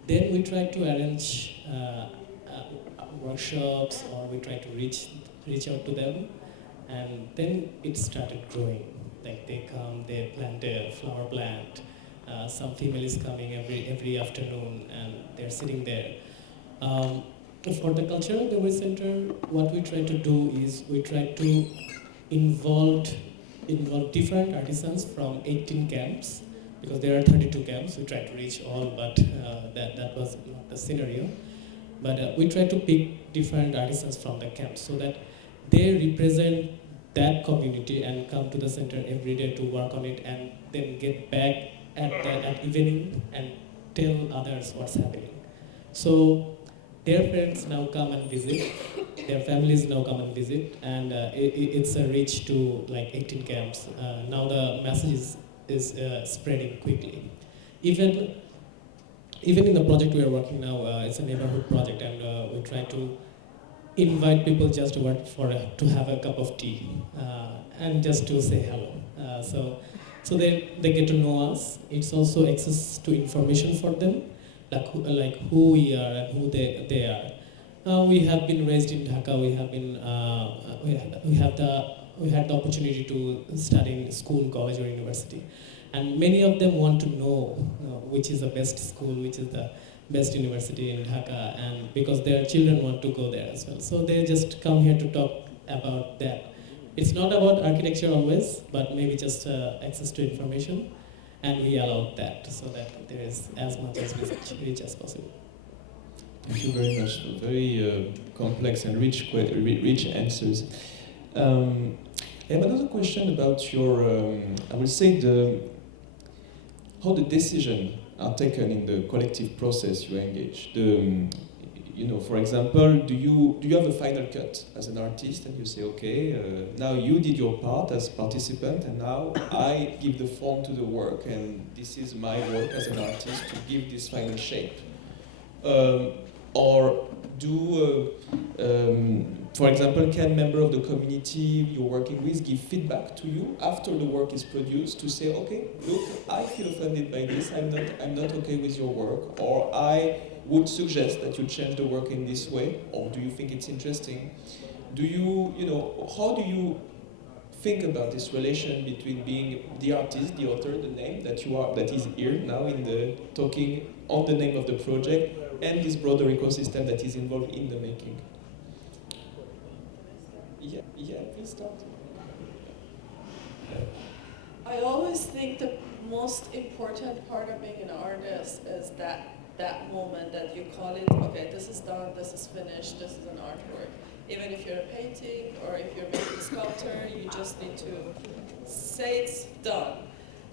Then we try to arrange workshops, or we try to reach out to them, and then it started growing. Like they come, they plant a flower plant. Some female is coming every afternoon, and they're sitting there. For the Cultural Delivery Center, what we try to do is we try to involve different artisans from 18 camps, because there are 32 camps. We try to reach all, but that was not the scenario. But we try to pick different artisans from the camps so that they represent that community and come to the center every day to work on it, and then get back at evening and tell others what's happening. So their friends now come and visit, their families now come and visit, and it's a reach to like 18 camps. Now the message is spreading quickly. Even in the project we are working now, it's a neighborhood project, and we try to invite people just to have a cup of tea and just to say hello. So they get to know us. It's also access to information for them, like who we are and who they are. We have been raised in Dhaka. We had the opportunity to study in school, college, or university, and many of them want to know which is the best school, which is the best university in Dhaka, and because their children want to go there as well. So they just come here to talk about that. It's not about architecture always, but maybe just access to information, and we allow that so that there is as much as reach as possible. Thank you very much. Very complex and rich answers. I have another question about your, I will say how the decision are taken in the collective process you engage. you know, for example, do you have a final cut as an artist, and you say, okay, now you did your part as participant, and now I give the form to the work, and this is my work as an artist to give this final shape. Or do, for example, can member of the community you're working with give feedback to you after the work is produced to say, okay, look, I feel offended by this, I'm not okay with your work, or I would suggest that you change the work in this way, or do you think it's interesting? Do you, you know, how do you think about this relation between being the artist, the author, the name that you are, that is here now in the talking on the name of the project, and this broader ecosystem that is involved in the making? Yeah, please start. I always think the most important part of being an artist is that moment that you call it, okay, this is done, this is finished, this is an artwork. Even if you're a painting or if you're making sculpture, you just need to say it's done.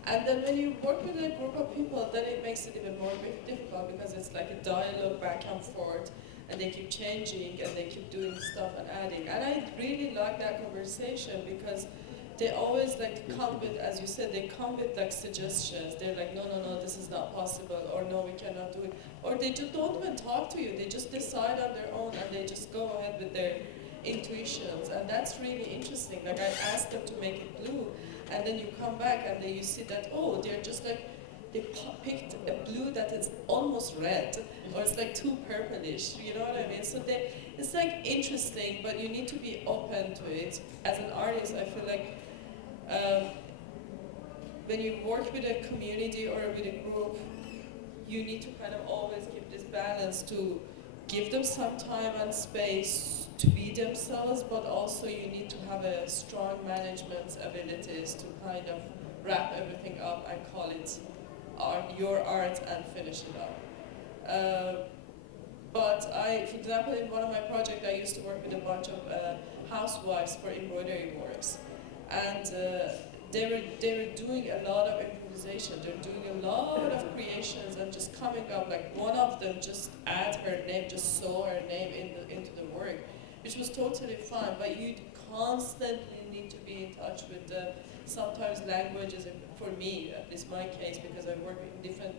And then when you work with a group of people, then it makes it even more difficult because it's like a dialogue back and forth, and they keep changing and they keep doing stuff and adding. And I really like that conversation because they always like come with, as you said, they come with like suggestions. They're like, no, this is not possible, or no, we cannot do it. Or they just don't even talk to you. They just decide on their own and they just go ahead with their intuitions. And that's really interesting. Like I asked them to make it blue, and then you come back and then you see that, oh, they're just like, they picked a blue that is almost red, or it's like too purplish, you know what I mean? So it's like interesting, but you need to be open to it. As an artist, I feel like when you work with a community or with a group, you need to kind of always keep this balance to give them some time and space to be themselves, but also you need to have a strong management abilities to kind of wrap everything up and call it art, your art, and finish it up. But for example, in one of my projects, I used to work with a bunch of housewives for embroidery works. And they were doing a lot of improvisation. They were doing a lot of creations and just coming up, like one of them just add her name, just saw her name into the work, which was totally fine, but you constantly need to be in touch with the, sometimes languages, for me, at least my case, because I work in different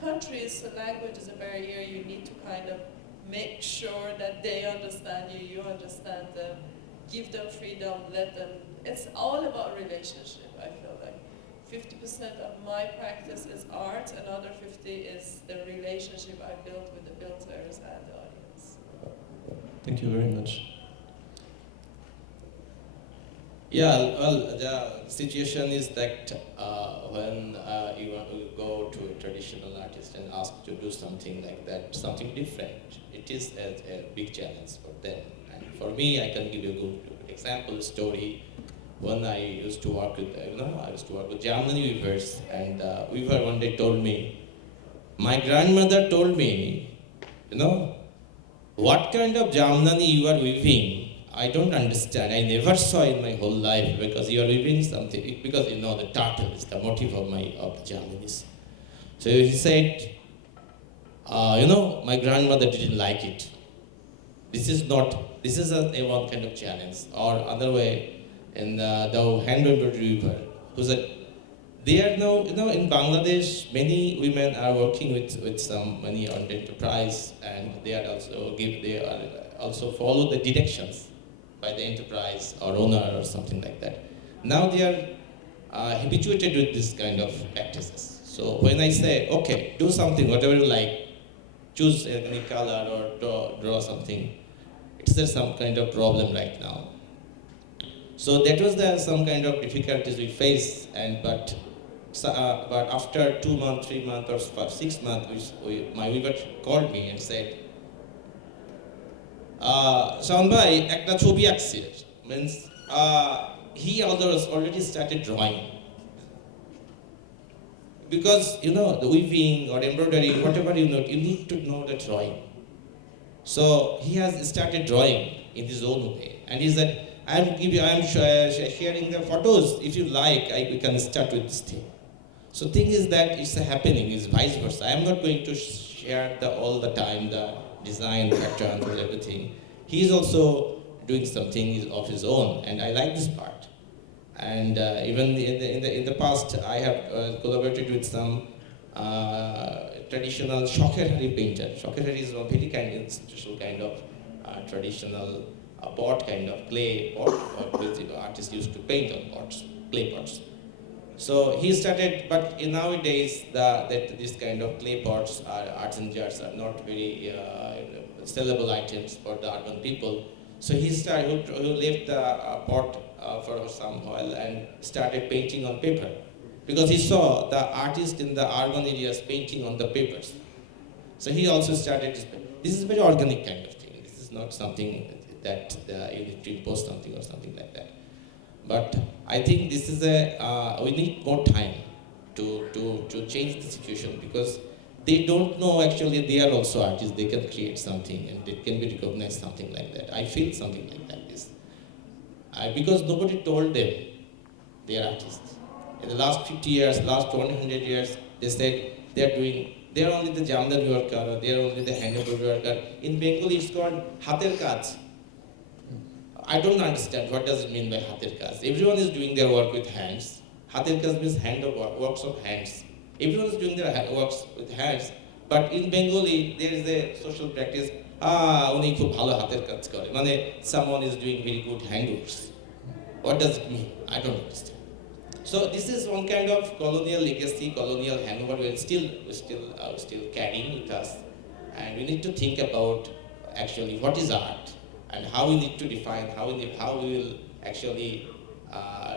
countries, so language is a barrier. You need to kind of make sure that they understand you, you understand them, give them freedom, let them. It's all about relationship, I feel like. 50% of my practice is art, another 50 is the relationship I built with the builders and the audience. Thank you very much. Yeah, well, the situation is that when you want to go to a traditional artist and ask to do something like that, something different, it is a big challenge for them. And for me, I can give you a good example story. When I used to work with, I used to work with Germany weavers, and weaver one day told me, my grandmother told me, what kind of Jamnani you are weaving? I don't understand. I never saw in my whole life, because you are weaving something, because the turtle is the motif of the Japanese. So he said, my grandmother didn't like it. This is a one kind of challenge. Or other way, in the hand embroidery weaver, who said, they are now, in Bangladesh, many women are working with some money on the enterprise, and they are also follow the directions by the enterprise or owner or something like that. Now they are habituated with this kind of practices. So when I say, okay, do something, whatever you like, choose any color or draw something, there's some kind of problem right now. So that was some kind of difficulties we faced, but after 2 months, 3 months, or 6 months, my weaver called me and said, Shawon bhai, ekta chobi aঁকছে, means he already started drawing. Because the weaving or embroidery, whatever you need to know the drawing. So he has started drawing in his own way, and he said, I'm sharing the photos. If you like, we can start with this thing. So thing is that it's happening, it's vice versa. I'm not going to share all the time the design, pattern, everything. He's also doing something of his own, and I like this part. And even in the past, I have collaborated with some traditional Shawon painter. Shawon is a very kind of special kind of traditional pot kind of clay pot, which artists used to paint on pots, clay pots. So he started, but nowadays this kind of clay pots, arts and jars are not very sellable items for the urban people. So he left the pot for some while and started painting on paper, because he saw the artists in the urban areas painting on the papers. So he also started this is a very organic kind of thing. This is not something that you need to impose something or something like that. But I think this is we need more time to change the situation, because they don't know actually they are also artists. They can create something and they can be recognized, something like that. I feel something like that. Because nobody told them they are artists. In the last 50 years, last 100 years, they said they are only the jamdar worker, or they are only the handicraft worker. In Bengali, it's called hater kaj. I don't understand what does it mean by hater kaj. Everyone is doing their work with hands. Hater kaj means works of hands. Everyone is doing their works with hands. But in Bengali, there is a social practice. Uni khub bhalo hater kaj kore. Mane someone is doing very good handworks. What does it mean? I don't understand. So this is one kind of colonial legacy, colonial hangover we're still carrying with us, and we need to think about actually what is art and how we need to define how we will actually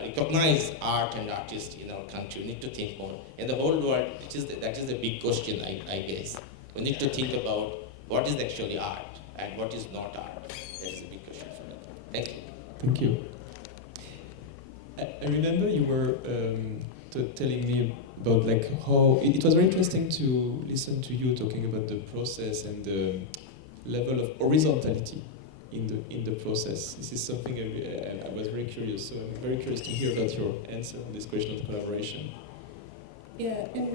recognize art and artists in our country. We need to think more. In the whole world, that is a big question, I guess. We need to think about what is actually art and what is not art. That is a big question for me. Thank you. Thank you. I remember you were telling me about how it was very interesting to listen to you talking about the process and the level of horizontality in the process. This is something I was very curious. So I'm very curious to hear about your answer on this question of collaboration. Yeah, and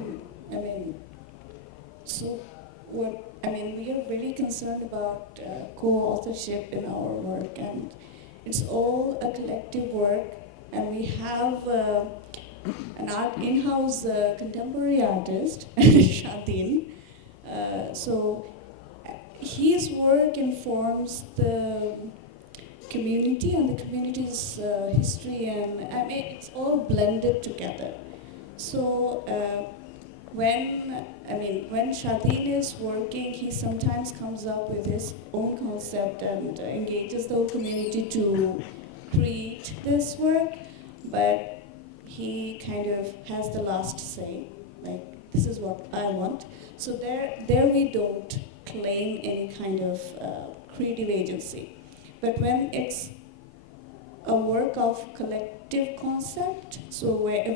we are very concerned about co-authorship in our work, and it's all a collective work. And we have an in-house contemporary artist, Shadin. So his work informs the community and the community's history, and it's all blended together. So when Shadin is working, he sometimes comes up with his own concept and engages the whole community to create this work, but he kind of has the last say, this is what I want. So there we don't claim any kind of creative agency. But when it's a work of collective concept, so where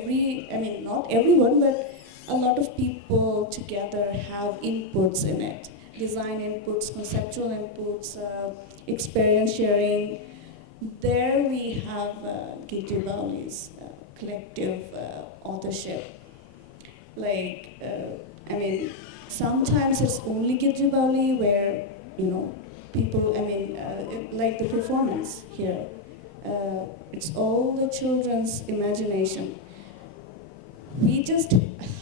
not everyone, but a lot of people together have inputs in it, design inputs, conceptual inputs, experience sharing, there we have Ghazaleh's collective authorship. Sometimes it's only Ghazaleh where, people, like the performance here. It's all the children's imagination. We just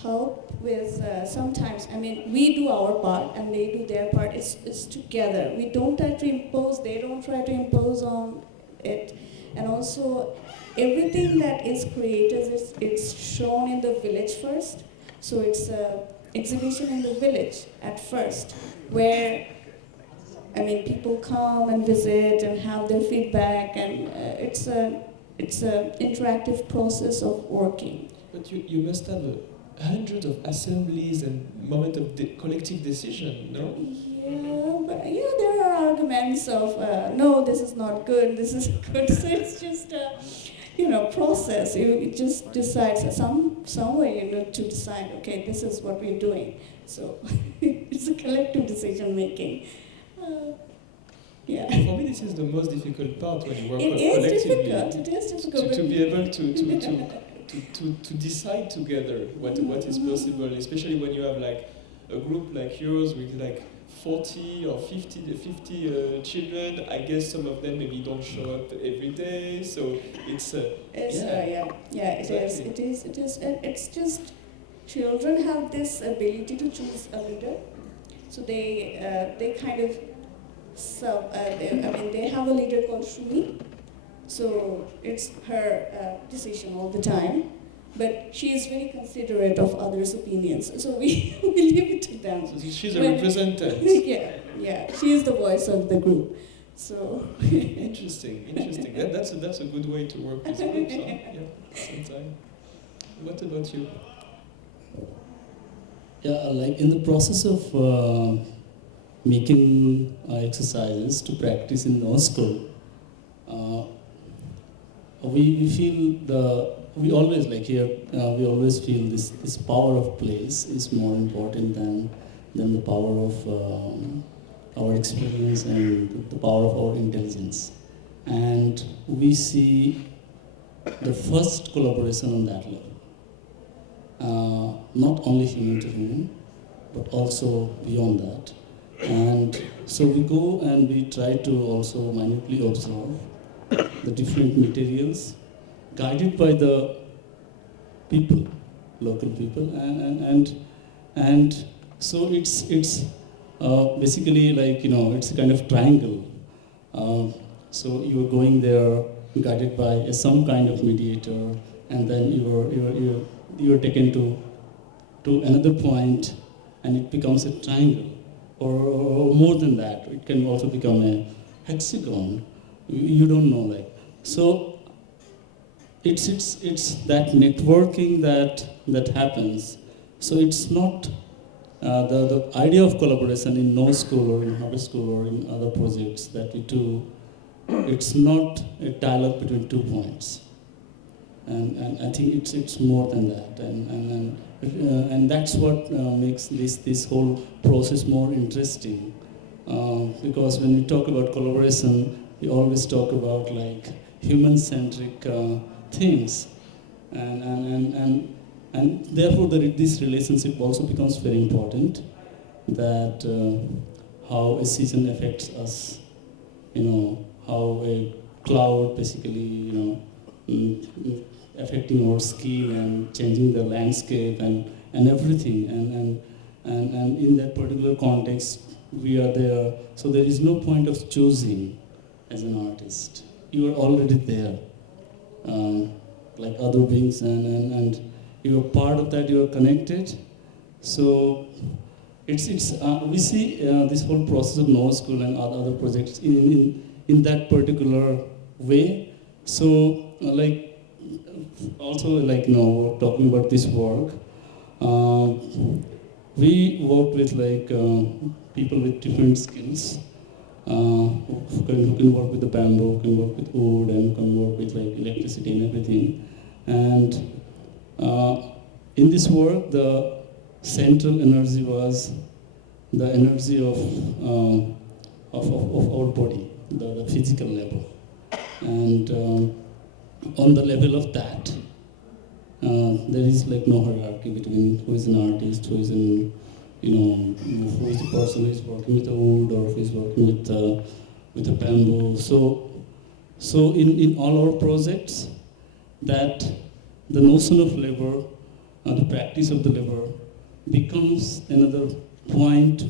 help with, sometimes, we do our part and they do their part. It's together. We don't try to impose, they don't try to impose on it. And also, everything that is created, it's shown in the village first. So it's an exhibition in the village at first, where people come and visit and have their feedback, and it's an interactive process of working. But you must have hundreds of assemblies and moments of collective decision, no? Yeah, there are arguments of no, this is not good, this is good. So it's just a process. You just decide some way you need to decide. Okay, this is what we're doing. So it's a collective decision making. Yeah. For me, this is the most difficult part when you work collectively. It is difficult. To be able to decide together what is possible, especially when you have a group like yours with 40 or 50 children. I guess some of them maybe don't show up every day, so it's it is, and it's just children have this ability to choose a leader, so they kind of they have a leader called Shumi, so it's her decision all the time. But she is very considerate of others' opinions, so we leave it to them. So she's a representative. Yeah, she is the voice of the group. So interesting. That's a good way to work with groups. Huh? Yeah, sometimes. What about you? Yeah, like in the process of making exercises to practice in law school, we always feel this power of place is more important than the power of our experience and the power of our intelligence. And we see the first collaboration on that level. Not only human to human, but also beyond that. And so we go and we try to also minutely observe the different materials guided by the people, local people, and so it's basically like, it's a kind of triangle. So you are going there guided by some kind of mediator, and then you are taken to another point, and it becomes a triangle, or more than that. It can also become a hexagon. You don't know, like. So it's that networking that happens. So it's not the idea of collaboration in no school or in harbor school or in other projects that we do. It's not a dialogue between 2 points, and I think it's more than that, and that's what makes this whole process more interesting. Because when we talk about collaboration, we always talk about like human-centric things, and therefore this relationship also becomes very important. That how a season affects us, how a cloud basically, affecting our skin and changing the landscape and everything, and in that particular context we are there. So there is no point of choosing as an artist. You are already there, like other beings, and you are part of that. You are connected. So we see this whole process of Nova School and other projects in that particular way. So talking about this work, we work with people with different skills, who can work with the bamboo, who can work with wood, and can work with electricity and everything. And in this work, the central energy was the energy of our body, the physical level. And on the level of that, there is no hierarchy between who is an artist, who is who is the person who is working with the wood, or who is working with the bamboo. So in all our projects, that the notion of labor, the practice of the labor, becomes another point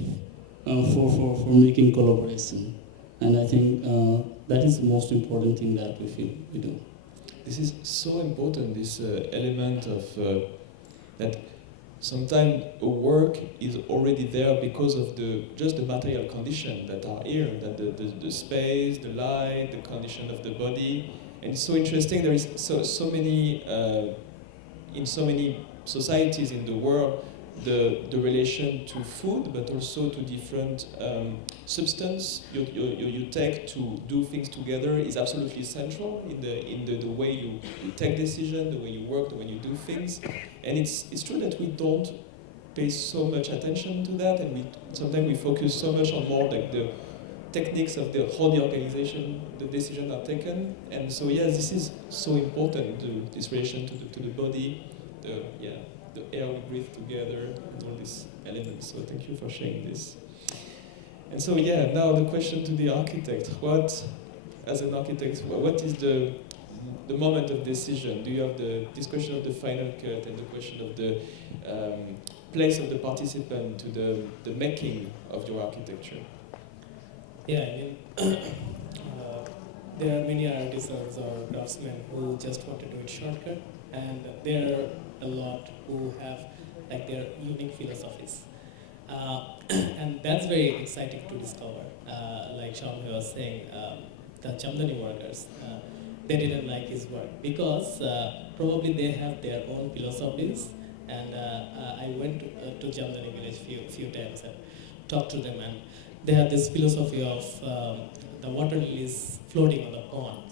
for making collaboration. And I think that is the most important thing that we feel we do. This is so important, this element of that sometimes a work is already there because of just the material conditions that are here, that the space, the light, the condition of the body. And it's so interesting, there is so many, in so many societies in the world, the relation to food, but also to different substance you take to do things together is absolutely central in the way you take decisions, the way you work, the way you do things. And it's true that we don't pay so much attention to that, and sometimes we focus so much on more the techniques of how the organization, the decisions are taken. And so yes, this is so important, this relation to the body, the air we breathe together, and all these elements. So thank you for sharing this. And so yeah, now the question to the architect: what, as an architect, what is the moment of decision? Do you have this question of the final cut and the question of the place of the participant to the making of your architecture? Yeah, I mean, there are many artisans or craftsmen who just want to do it shortcut, and there are a lot who have like their unique philosophies. And that's very exciting to discover. Like Shawon was saying, the Jamdani workers, they didn't like his work because probably they have their own philosophies. And I went to Jamdani village few times and talked to them, and they have this philosophy of the water lilies floating on the pond.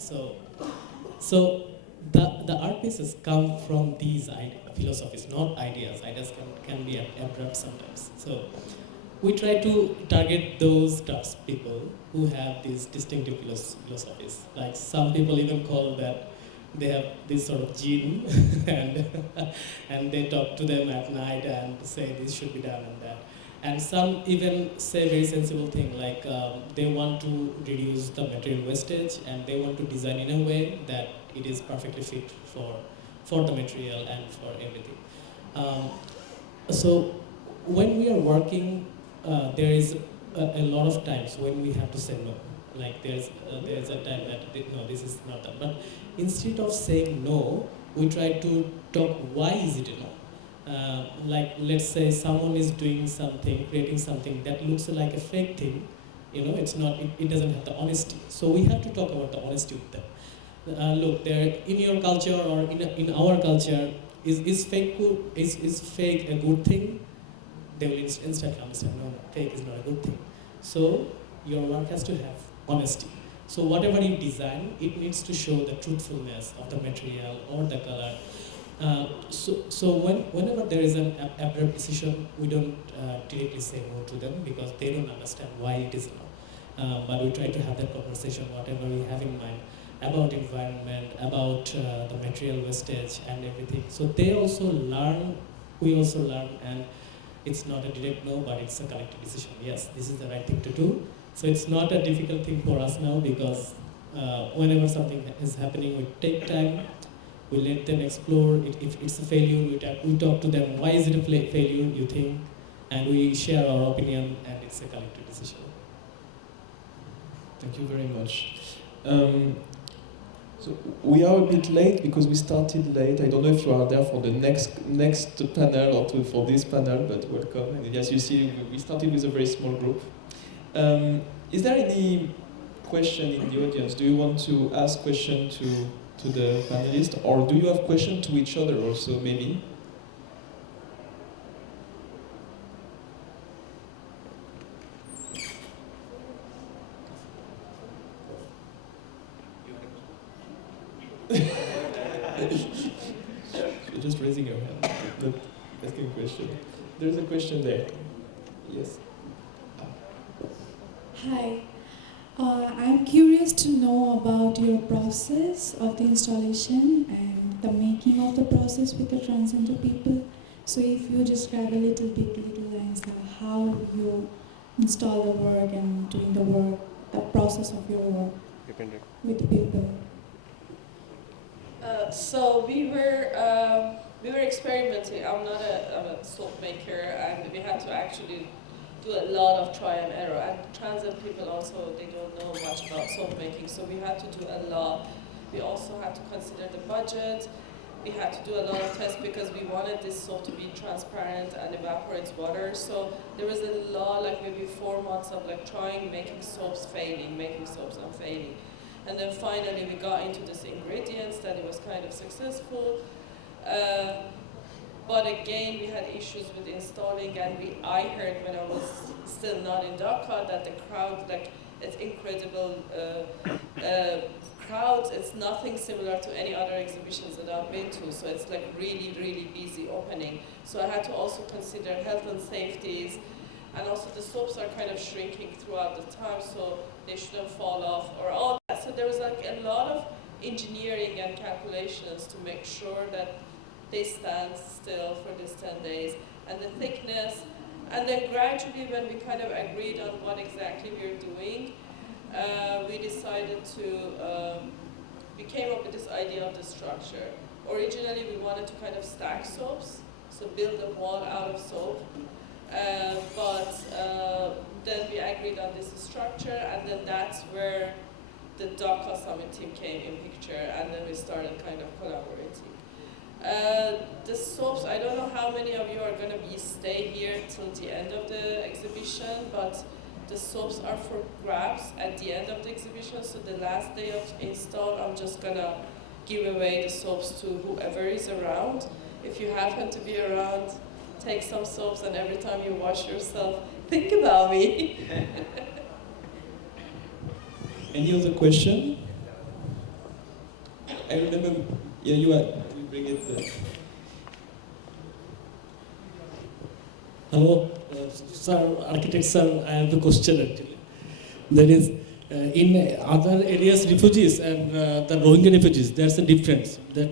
So the art pieces come from these philosophies, not ideas. Ideas can be abrupt sometimes. So we try to target those people who have these distinctive philosophies. Like some people even call that they have this sort of gene, and they talk to them at night and say this should be done and that. And some even say very sensible thing like they want to reduce the material wastage and they want to design in a way that it is perfectly fit for the material and for everything. So when we are working, there is a lot of times when we have to say no. Like there's a time that no, this is not done. But instead of saying no, we try to talk why is it a no. Like let's say someone is doing something, creating something that looks like a fake thing, it's not, it doesn't have the honesty. So we have to talk about the honesty with them. Look, there in your culture or in our culture, is fake good? Is fake a good thing? They will instantly understand. No, fake is not a good thing. So your work has to have honesty. So whatever you design, it needs to show the truthfulness of the material or the color. So whenever there is an abrupt decision, we don't directly say no to them because they don't understand why it is no. But we try to have that conversation, whatever we have in mind, about environment, about the material wastage and everything. So they also learn, we also learn, and it's not a direct no, but it's a collective decision. Yes, this is the right thing to do. So it's not a difficult thing for us now because whenever something is happening, we take time. We let them explore. If it's a failure, we talk to them. Why is it a failure, you think? And we share our opinion, and it's a collective decision. Thank you very much. So we are a bit late because we started late. I don't know if you are there for the next panel or for this panel, but welcome. And as you see, we started with a very small group. Is there any question in the audience? Do you want to ask question to the panelists, or do you have question to each other also, maybe? You're just raising your hand, not asking a question. There's a question there. Yes. Hi. I'm curious to know about your process of the installation and the making of the process with the transgender people. So if you describe a little lines of how you install the work and doing the work, the process of your work with the people. So we were experimenting. I'm not a soap maker, and we had to actually do a lot of try and error. And trans people also, they don't know much about soap making, so we had to do a lot. We also had to consider the budget. We had to do a lot of tests because we wanted this soap to be transparent and evaporates water. So there was a lot, like maybe 4 months of like trying, making soaps, failing, making soaps and failing. And then finally we got into these ingredients that it was kind of successful. But again, we had issues with installing, and I heard when I was still not in Dhaka that the crowd, like, it's incredible crowds. It's nothing similar to any other exhibitions that I've been to. So it's like really, really busy opening. So I had to also consider health and safeties. And also the soaps are kind of shrinking throughout the time, so they shouldn't fall off or all that. So there was like a lot of engineering and calculations to make sure that they stand still for these 10 days. And the thickness, And then gradually, when we kind of agreed on what exactly we were doing, we decided to, we came up with this idea of the structure. Originally, we wanted to kind of stack soaps, so build a wall out of soap. But then we agreed on this structure, and then that's where the Dhaka Summit team came in picture, and then we started kind of collaborating. The soaps, I don't know how many of you are going to stay here till the end of the exhibition, but the soaps are for grabs at the end of the exhibition, so the last day of install, I'm just going to give away the soaps to whoever is around. If you happen to be around, take some soaps, and every time you wash yourself, think about me. Any other question? I remember, yeah, you bring it there. Hello, sir, architect sir, I have a question actually. That is, in other areas refugees and the Rohingya refugees, there's a difference. That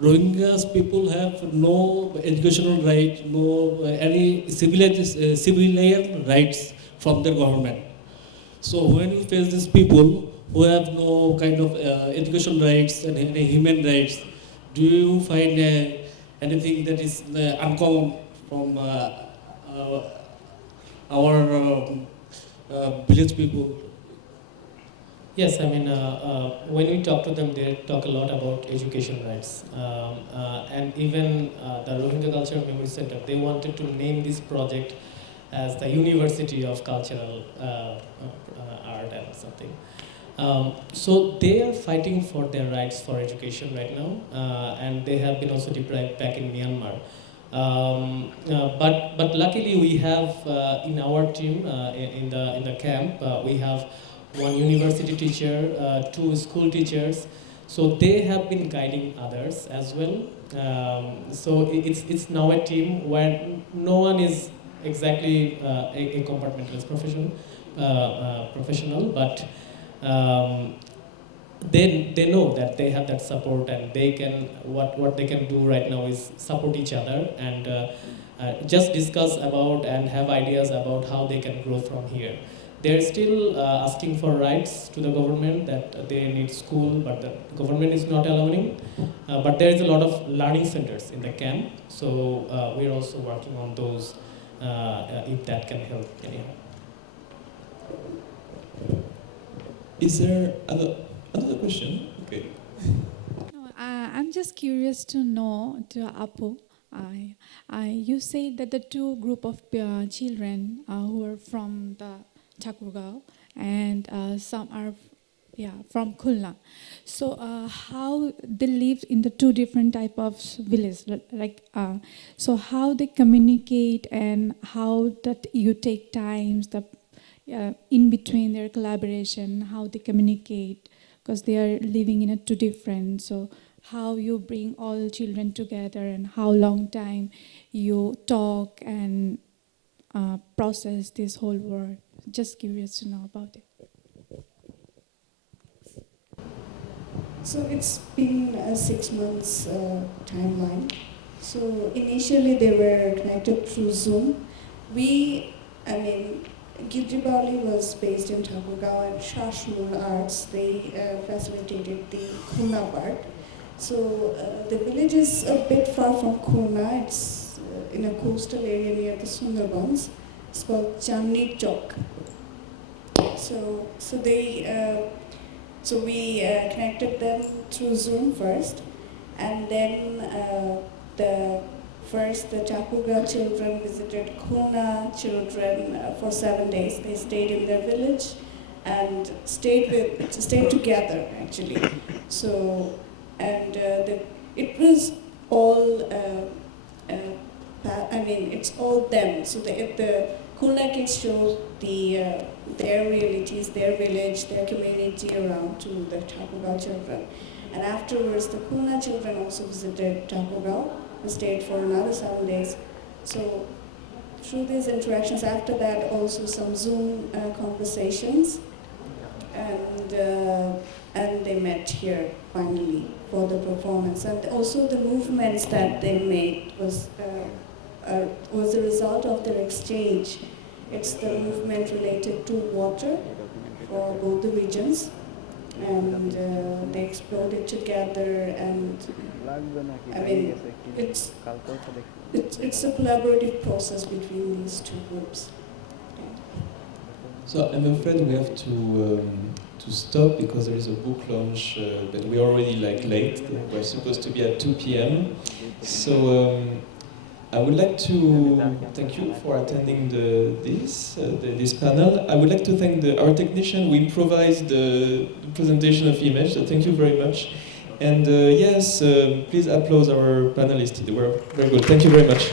Rohingyas people have no educational right, no any civilian rights from their government. So when you face these people who have no kind of education rights and any human rights, do you find anything that is uncommon from our village people? Yes, I mean, when we talk to them, they talk a lot about education rights. And even the Rohingya Cultural Memory Center, they wanted to name this project as the University of Cultural Art and something. So they are fighting for their rights for education right now, and they have been also deprived back in Myanmar. But luckily we have in our team in the camp we have one university teacher, two school teachers, so they have been guiding others as well. So it's now a team where no one is exactly a compartmentalist professional, but they know that they have that support, and they can what they can do right now is support each other and just discuss about and have ideas about how they can grow from here. They're still asking for rights to the government that they need school, but the government is not allowing. But there is a lot of learning centers in the camp, so we're also working on those if that can help anyhow. Is there another question? Okay. No, I'm just curious to know, to Apu, you say that the two group of children who are from the Thakurgaon and some are from Khulna. So how they live in the two different type of villages, so how they communicate and how that you take times, the in between their collaboration, how they communicate, because they are living in a two different, so how you bring all children together and how long time you talk and process this whole work. Just curious to know about it. So it's been a 6 months timeline. So initially they were connected through Zoom. Gidribali was based in Thakurgaon, and Shashmul Arts, they facilitated the Khulna part. So the village is a bit far from Khulna. It's in a coastal area near the Sundarbans. It's called Chandni Chowk. So we connected them through Zoom first, and then the Thakurgaon children visited Khulna children for 7 days. They stayed in their village and stayed together actually. So it was all it's all them. So the Khulna kids showed their realities, their village, their community around to the Thakurgaon children. And afterwards, the Khulna children also visited Thakurgaon and stayed for another 7 days. So through these interactions, after that also some Zoom conversations, and they met here finally for the performance. And also the movements that they made was was the result of their exchange. It's the movement related to water for both the regions, and they explored it together. And I mean, it's a collaborative process between these two groups. So I'm afraid we have to stop because there is a book launch, but we're already late. We're supposed to be at 2 p.m. So I would like to thank you for attending this panel. I would like to thank our technician who improvised the presentation of image. So thank you very much. And yes, please applaud our panelists. They were very good. Thank you very much.